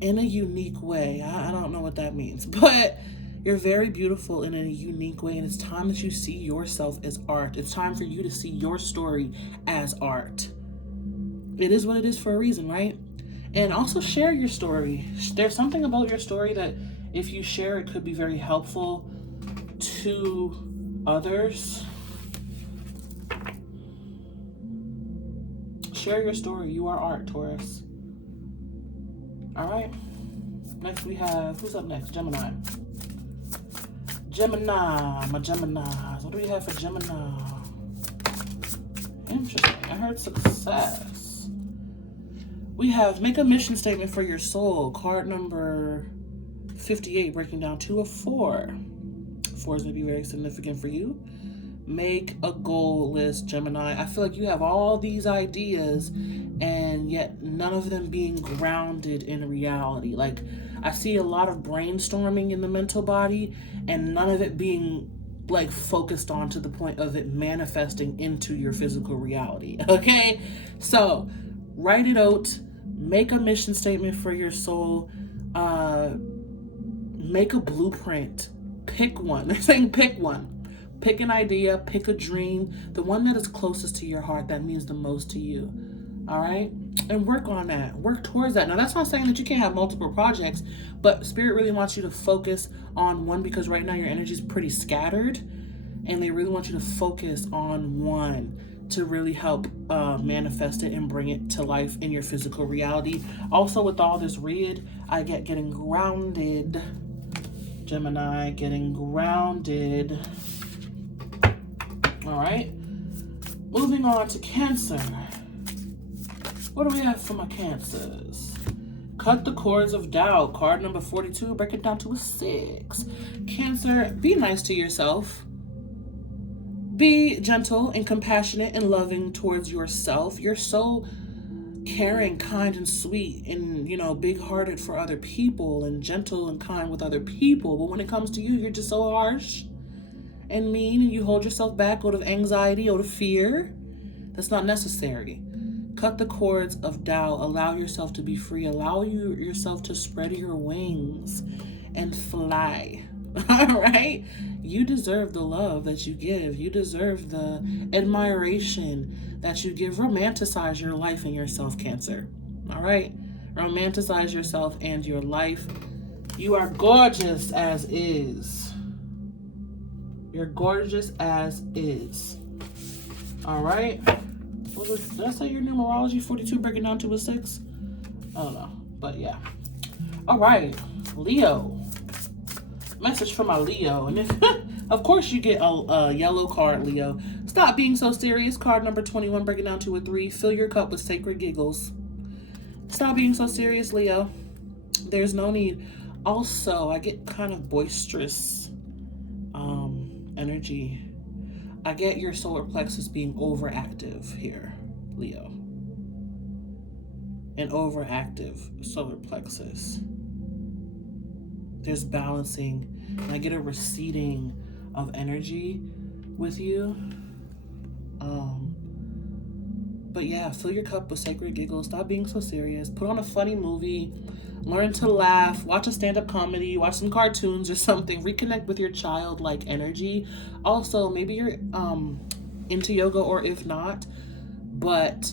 in a unique way. I don't know what that means, but you're very beautiful in a unique way, and it's time that you see yourself as art. It's time for you to see your story as art. It is what it is for a reason, right? And also share your story. There's something about your story that if you share, it could be very helpful to others. Share your story. You are art, Taurus. All right. Next we have, who's up next? Gemini. Gemini, my Geminis. What do we have for Gemini? Interesting. I heard success. We have make a mission statement for your soul. Card number 58, breaking down to a 4. 4 is going to be very significant for you. Make a goal list, Gemini. I feel like you have all these ideas and yet none of them being grounded in reality. Like, I see a lot of brainstorming in the mental body and none of it being like focused on to the point of it manifesting into your physical reality. Okay? So write it out. Make a mission statement for your soul. Make a blueprint. Pick one. They're saying pick one. Pick an idea, pick a dream, the one that is closest to your heart, that means the most to you. All right? And work on that. Work towards that. Now, that's not saying that you can't have multiple projects, but Spirit really wants you to focus on one, because right now your energy is pretty scattered, and they really want you to focus on one to really help manifest it and bring it to life in your physical reality. Also, with all this read, I get getting grounded. Gemini, getting grounded. All right, moving on to Cancer. What do we have for my Cancers? Cut the cords of doubt. Card number 42, break it down to a 6. Cancer, be nice to yourself. Be gentle and compassionate and loving towards yourself. You're so caring, kind, and sweet, and, big-hearted for other people, and gentle and kind with other people. But when it comes to you, you're just so harsh and mean, and you hold yourself back out of anxiety, out of fear. That's not necessary. Cut the cords of doubt. Allow yourself to be free. Allow yourself to spread your wings and fly. All right? You deserve the love that you give. You deserve the admiration that you give. Romanticize your life and yourself, Cancer. All right? Romanticize yourself and your life. You are gorgeous as is. You're gorgeous as is. All right. Did I say your numerology 42 breaking down to a 6? I don't know, but yeah. All right, Leo. Message for my Leo, and if of course you get a yellow card, Leo. Stop being so serious. Card number 21 breaking down to a 3. Fill your cup with sacred giggles. Stop being so serious, Leo. There's no need. Also, I get kind of boisterous energy. I get your solar plexus being overactive here, Leo. An overactive solar plexus. There's balancing, and I get a receding of energy with you. But yeah, fill your cup with sacred giggles. Stop being so serious. Put on a funny movie. Learn to laugh. Watch a stand-up comedy. Watch some cartoons or something. Reconnect with your childlike energy. Also, maybe you're into yoga, or if not, but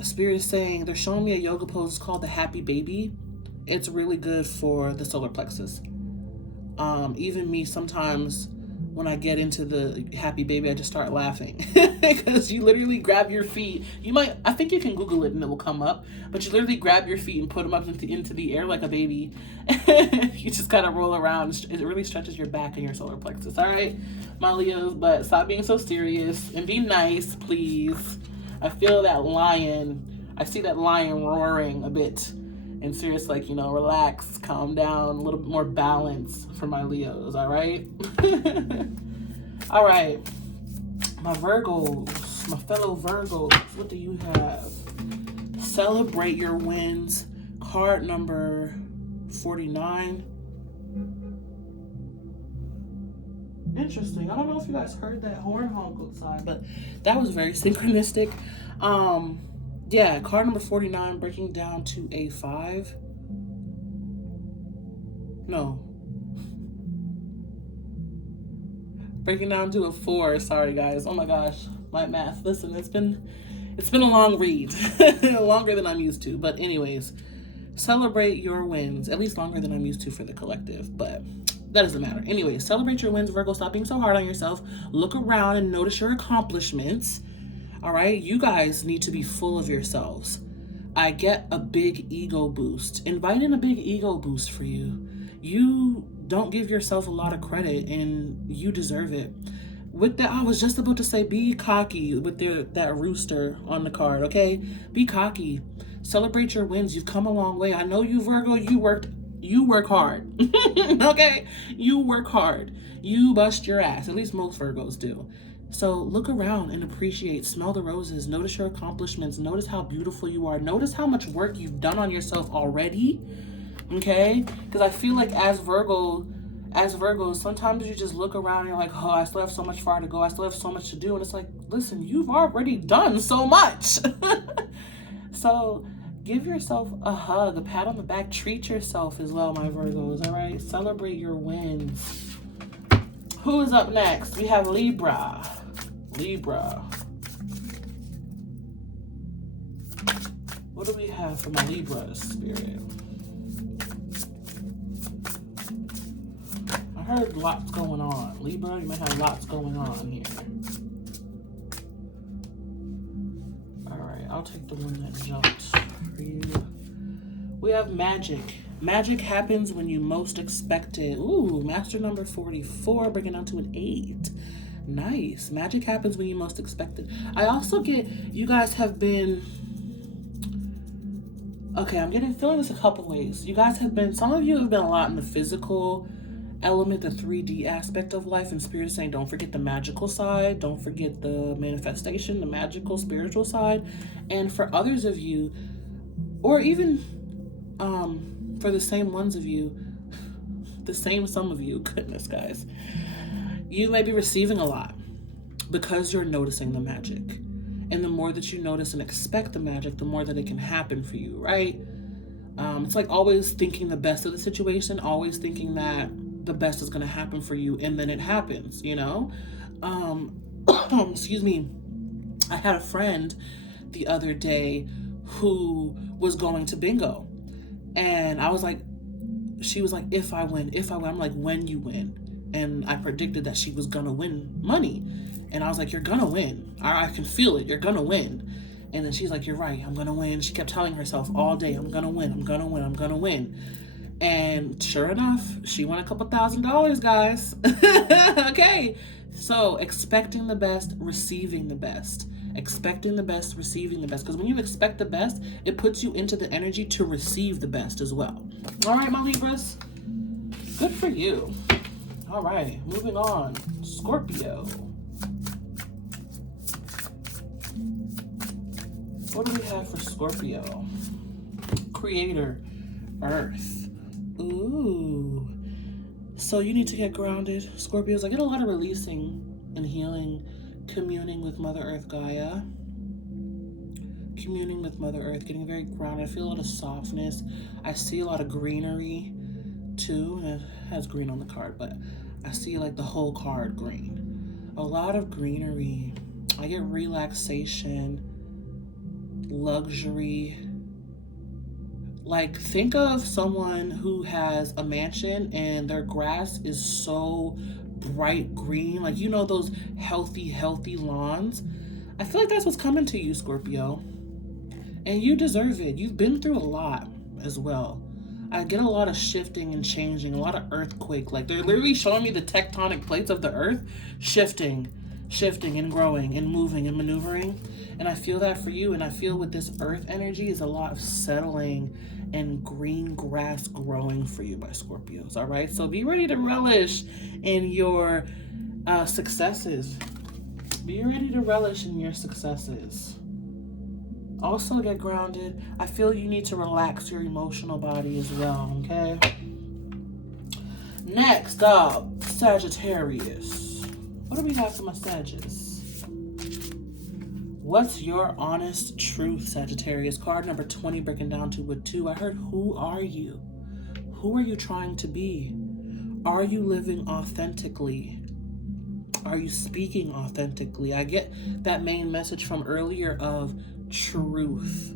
Spirit is saying, they're showing me a yoga pose. It's called the Happy Baby. It's really good for the solar plexus. Even me, sometimes when I get into the Happy Baby, I just start laughing because you literally grab your feet. I think you can Google it and it will come up, but you literally grab your feet and put them up into the air like a baby. You just kind of roll around. It really stretches your back and your solar plexus. All right, my Leos, but stop being so serious and be nice, please. I feel that lion. I see that lion roaring a bit, And Sirius like, you know, relax, calm down, a little bit more balance for my Leos, all right? All right, my Virgos, my fellow Virgos, what do you have? Celebrate your wins, card number 49. Interesting. I don't know if you guys heard that horn honk outside, but that was very synchronistic. Yeah, card number 49 breaking down to a 5. No. Breaking down to a 4. Sorry guys. Oh my gosh. My math. Listen, it's been a long read. Longer than I'm used to. But anyways, celebrate your wins. At least longer than I'm used to for the collective, but that doesn't matter. Anyway, celebrate your wins, Virgo. Stop being so hard on yourself. Look around and notice your accomplishments. All right? You guys need to be full of yourselves. I get a big ego boost. Invite in a big ego boost for you. You don't give yourself a lot of credit, and you deserve it. With that, I was just about to say, be cocky with that rooster on the card, okay? Be cocky. Celebrate your wins. You've come a long way. I know you, Virgo. You work hard. Okay? You work hard. You bust your ass. At least most Virgos do. So look around and appreciate. Smell the roses. Notice your accomplishments. Notice how beautiful you are. Notice how much work you've done on yourself already. Okay? Because I feel like as Virgos, sometimes you just look around and you're like, oh, I still have so much far to go. I still have so much to do. And it's like, listen, you've already done so much. So give yourself a hug, a pat on the back. Treat yourself as well, my Virgos, all right? Celebrate your wins. Who is up next? We have Libra. What do we have for my Libra spirit? I heard lots going on. Libra, you might have lots going on here. I'll take the one that jumped for you. We have magic. Magic happens when you most expect it. Ooh, master number 44, bringing down to an 8. Nice. Magic happens when you most expect it. I also get, you guys have been, okay, I'm feeling this a couple ways. You guys have been, some of you have been a lot in the physical element, the 3D aspect of life, and Spirit is saying don't forget the magical side, don't forget the manifestation, the magical spiritual side. And for others of you, or even for the same ones of you, the same some of you, goodness guys, you may be receiving a lot because you're noticing the magic. And the more that you notice and expect the magic, the more that it can happen for you, right? It's like always thinking the best of the situation, always thinking that the best is going to happen for you, and then it happens, you know? Excuse me. I had a friend the other day who was going to bingo, and I was like, she was like, if I win. I'm like, when you win. And I predicted that she was going to win money. And I was like, you're going to win. I can feel it. You're going to win. And then she's like, you're right. I'm going to win. She kept telling herself all day, I'm going to win. I'm going to win. I'm going to win. And sure enough, she won a couple $1,000s, guys. Okay. So expecting the best, receiving the best. Expecting the best, receiving the best. Because when you expect the best, it puts you into the energy to receive the best as well. All right, my Libras. Good for you. All right, moving on. Scorpio. What do we have for Scorpio? Creator, Earth. Ooh. So you need to get grounded. Scorpios, I get a lot of releasing and healing, communing with Mother Earth Gaia. Communing with Mother Earth, getting very grounded. I feel a lot of softness. I see a lot of greenery too. It has green on the card, but I see like the whole card green. A lot of greenery. I get relaxation, luxury. Like, think of someone who has a mansion and their grass is so bright green. Like, you know, those healthy lawns. I feel like that's what's coming to you, Scorpio. And you deserve it. You've been through a lot as well. I get a lot of shifting and changing, a lot of earthquake. Like, they're literally showing me the tectonic plates of the earth shifting and growing and moving and maneuvering. And I feel that for you. And I feel with this earth energy is a lot of settling and green grass growing for you by Scorpios. All right, so be ready to relish in your successes. Be ready to relish in your successes. Also get grounded. I feel you need to relax your emotional body as well, okay? Next up, Sagittarius. What do we have for my Sagittarius? What's your honest truth, Sagittarius? Card number 20, breaking down to a 2. I heard, who are you? Who are you trying to be? Are you living authentically? Are you speaking authentically? I get that main message from earlier of truth.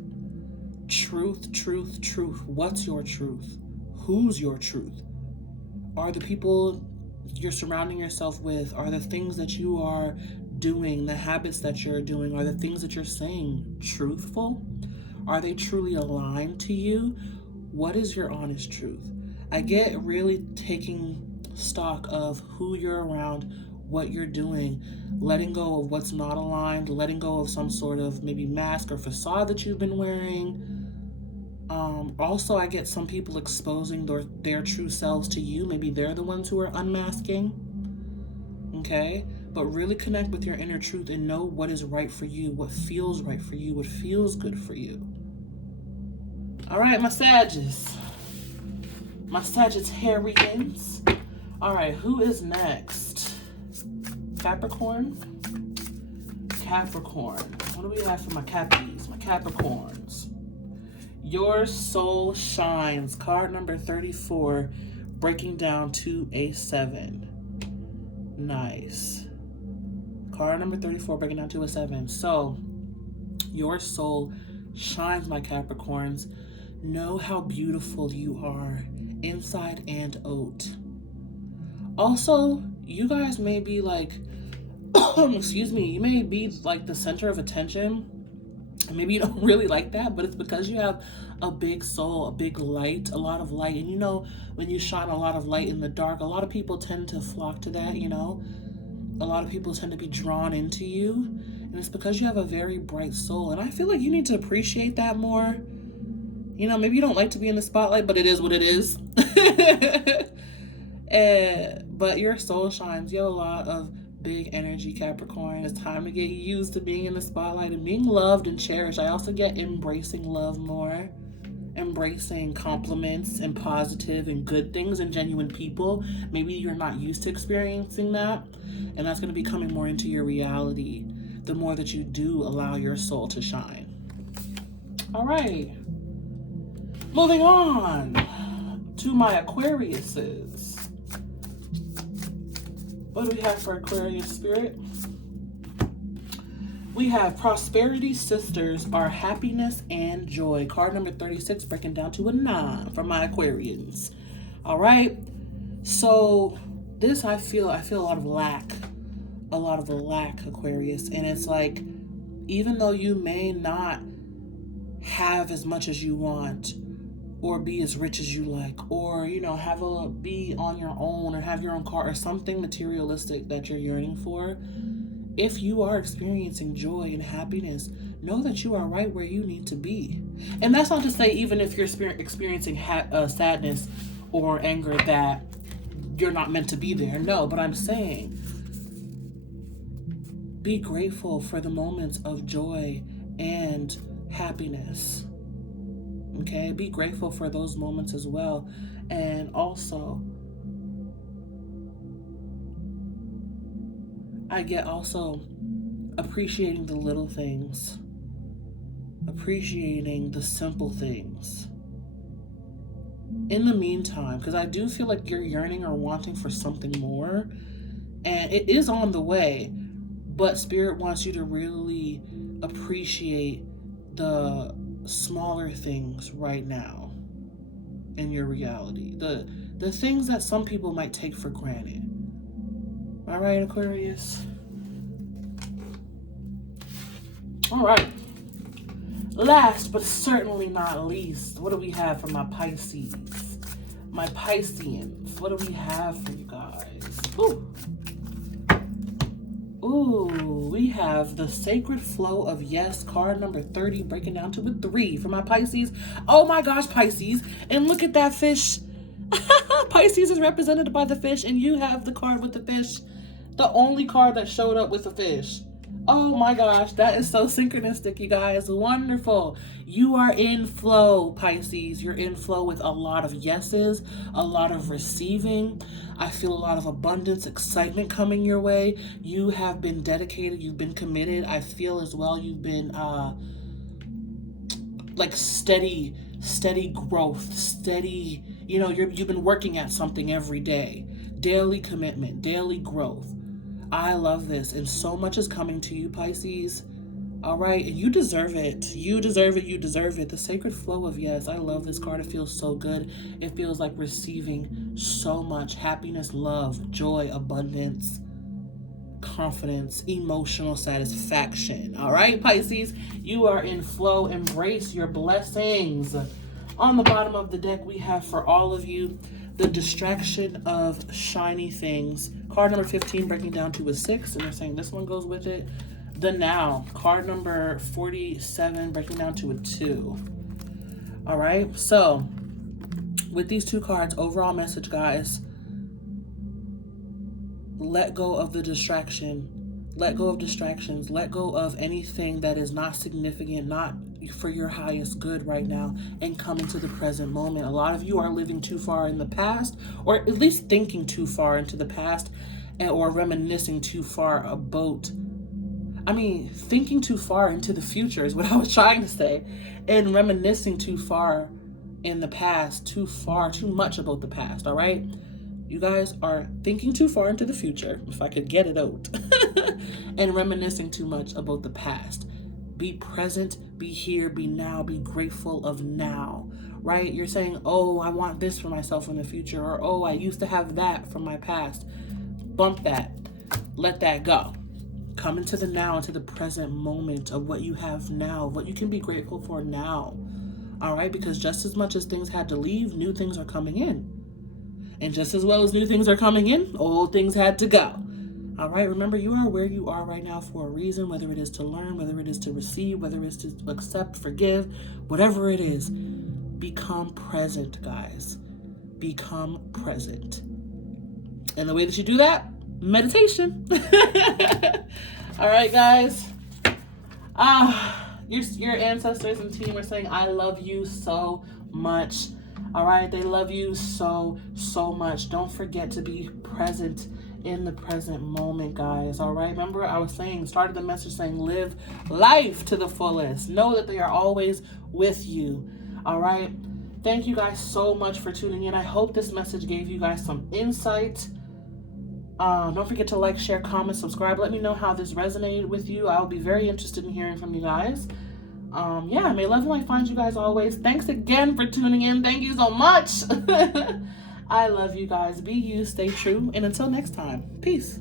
Truth, truth, truth. What's your truth? Who's your truth? Are the people you're surrounding yourself with, are the things that you are doing, the habits that you're doing, are the things that you're saying truthful? Are they truly aligned to you? What is your honest truth? I get really taking stock of who you're around, what you're doing, letting go of what's not aligned, letting go of some sort of maybe mask or facade that you've been wearing. Also, I get some people exposing their true selves to you. Maybe they're the ones who are unmasking. Okay? But really connect with your inner truth and know what is right for you, what feels right for you, what feels good for you. All right, my Sagittarius. My Sagittarians. All right, who is next? Capricorn? Capricorn. What do we have for my Cappies? My Capricorns. Your soul shines. Card number 34, breaking down to a 7. Nice. Card number 34, breaking down to a 7. So, your soul shines, my Capricorns. Know how beautiful you are, inside and out. Also, you guys may be like, excuse me, you may be like the center of attention. Maybe you don't really like that, but it's because you have a big soul, a big light, a lot of light. And you know, when you shine a lot of light in the dark, a lot of people tend to flock to that, you know. A lot of people tend to be drawn into you. And it's because you have a very bright soul. And I feel like you need to appreciate that more. You know, maybe you don't like to be in the spotlight, but it is what it is. But your soul shines. You have a lot of big energy, Capricorn. It's time to get used to being in the spotlight and being loved and cherished. I also get embracing love more, embracing compliments and positive and good things and genuine people. Maybe you're not used to experiencing that, and that's going to be coming more into your reality the more that you do allow your soul to shine. All right, moving on to my Aquariuses. What do we have for Aquarius spirit? We have prosperity sisters are happiness and joy. Card number 36, breaking down to a 9 for my Aquarians. All right. So this, I feel a lot of lack, Aquarius. And it's like, even though you may not have as much as you want, or be as rich as you like, or, you know, be on your own, or have your own car, or something materialistic that you're yearning for, if you are experiencing joy and happiness, know that you are right where you need to be. And that's not to say even if you're experiencing sadness or anger that you're not meant to be there. No, but I'm saying be grateful for the moments of joy and happiness. Okay, be grateful for those moments as well. And also, I get also appreciating the little things, appreciating the simple things. In the meantime, because I do feel like you're yearning or wanting for something more, and it is on the way, but Spirit wants you to really appreciate the smaller things right now in your reality, the things that some people might take for granted. All right, Aquarius. All right, last but certainly not least, what do we have for my Pisces, my Pisceans? What do we have for you guys? Ooh, Ooh, we have the sacred flow of yes, card number 30, breaking down to a 3 for my Pisces. Oh my gosh, Pisces. And look at that fish. Pisces is represented by the fish, and you have the card with the fish. The only card that showed up with a fish. Oh my gosh, that is so synchronistic, you guys. Wonderful. You are in flow, Pisces. You're in flow with a lot of yeses, a lot of receiving. I feel a lot of abundance, excitement coming your way. You have been dedicated. You've been committed. I feel as well you've been like steady growth, steady, you know, you've been working at something every day. Daily commitment, daily growth. I love this, and so much is coming to you, Pisces. All right, and you deserve it. You deserve it. You deserve it. The sacred flow of yes. I love this card. It feels so good. It feels like receiving so much happiness, love, joy, abundance, confidence, emotional satisfaction. All right, Pisces, you are in flow. Embrace your blessings. On the bottom of the deck, we have for all of you the distraction of shiny things. Card number 15 breaking down to a 6, and they're saying this one goes with it. The now, card number 47 breaking down to a 2. All right, so with these two cards, overall message, guys, let go of the distraction. Let go of distractions. Let go of anything that is not significant, not for your highest good right now, and come into the present moment. A lot of you are living too far in the past, or at least thinking too far into the past, or reminiscing too far about, thinking too far into the future is what I was trying to say, and reminiscing too far in the past, too much about the past. All right, you guys are thinking too far into the future, if I could get it out, and reminiscing too much about the past. Be present, be here, be now, be grateful of now, right? You're saying, oh, I want this for myself in the future, or oh, I used to have that from my past. Bump that, let that go. Come into the now, into the present moment of what you have now, what you can be grateful for now, all right? Because just as much as things had to leave, new things are coming in. And just as well as new things are coming in, old things had to go. All right, remember, you are where you are right now for a reason, whether it is to learn, whether it is to receive, whether it is to accept, forgive, whatever it is. Become present, guys. Become present. And the way that you do that, meditation. All right, guys. Your ancestors and team are saying, I love you so much. All right, they love you so much. Don't forget to be present in the present moment, guys. All right, remember I was saying, started the message saying, live life to the fullest. Know that they are always with you. All right, thank you guys so much for tuning in. I hope this message gave you guys some insight. Don't forget to like, share, comment, subscribe. Let me know how this resonated with you. I'll be very interested in hearing from you guys. May love and light find you guys always. Thanks again for tuning in. Thank you so much. I love you guys. Be you, stay true, and until next time, peace.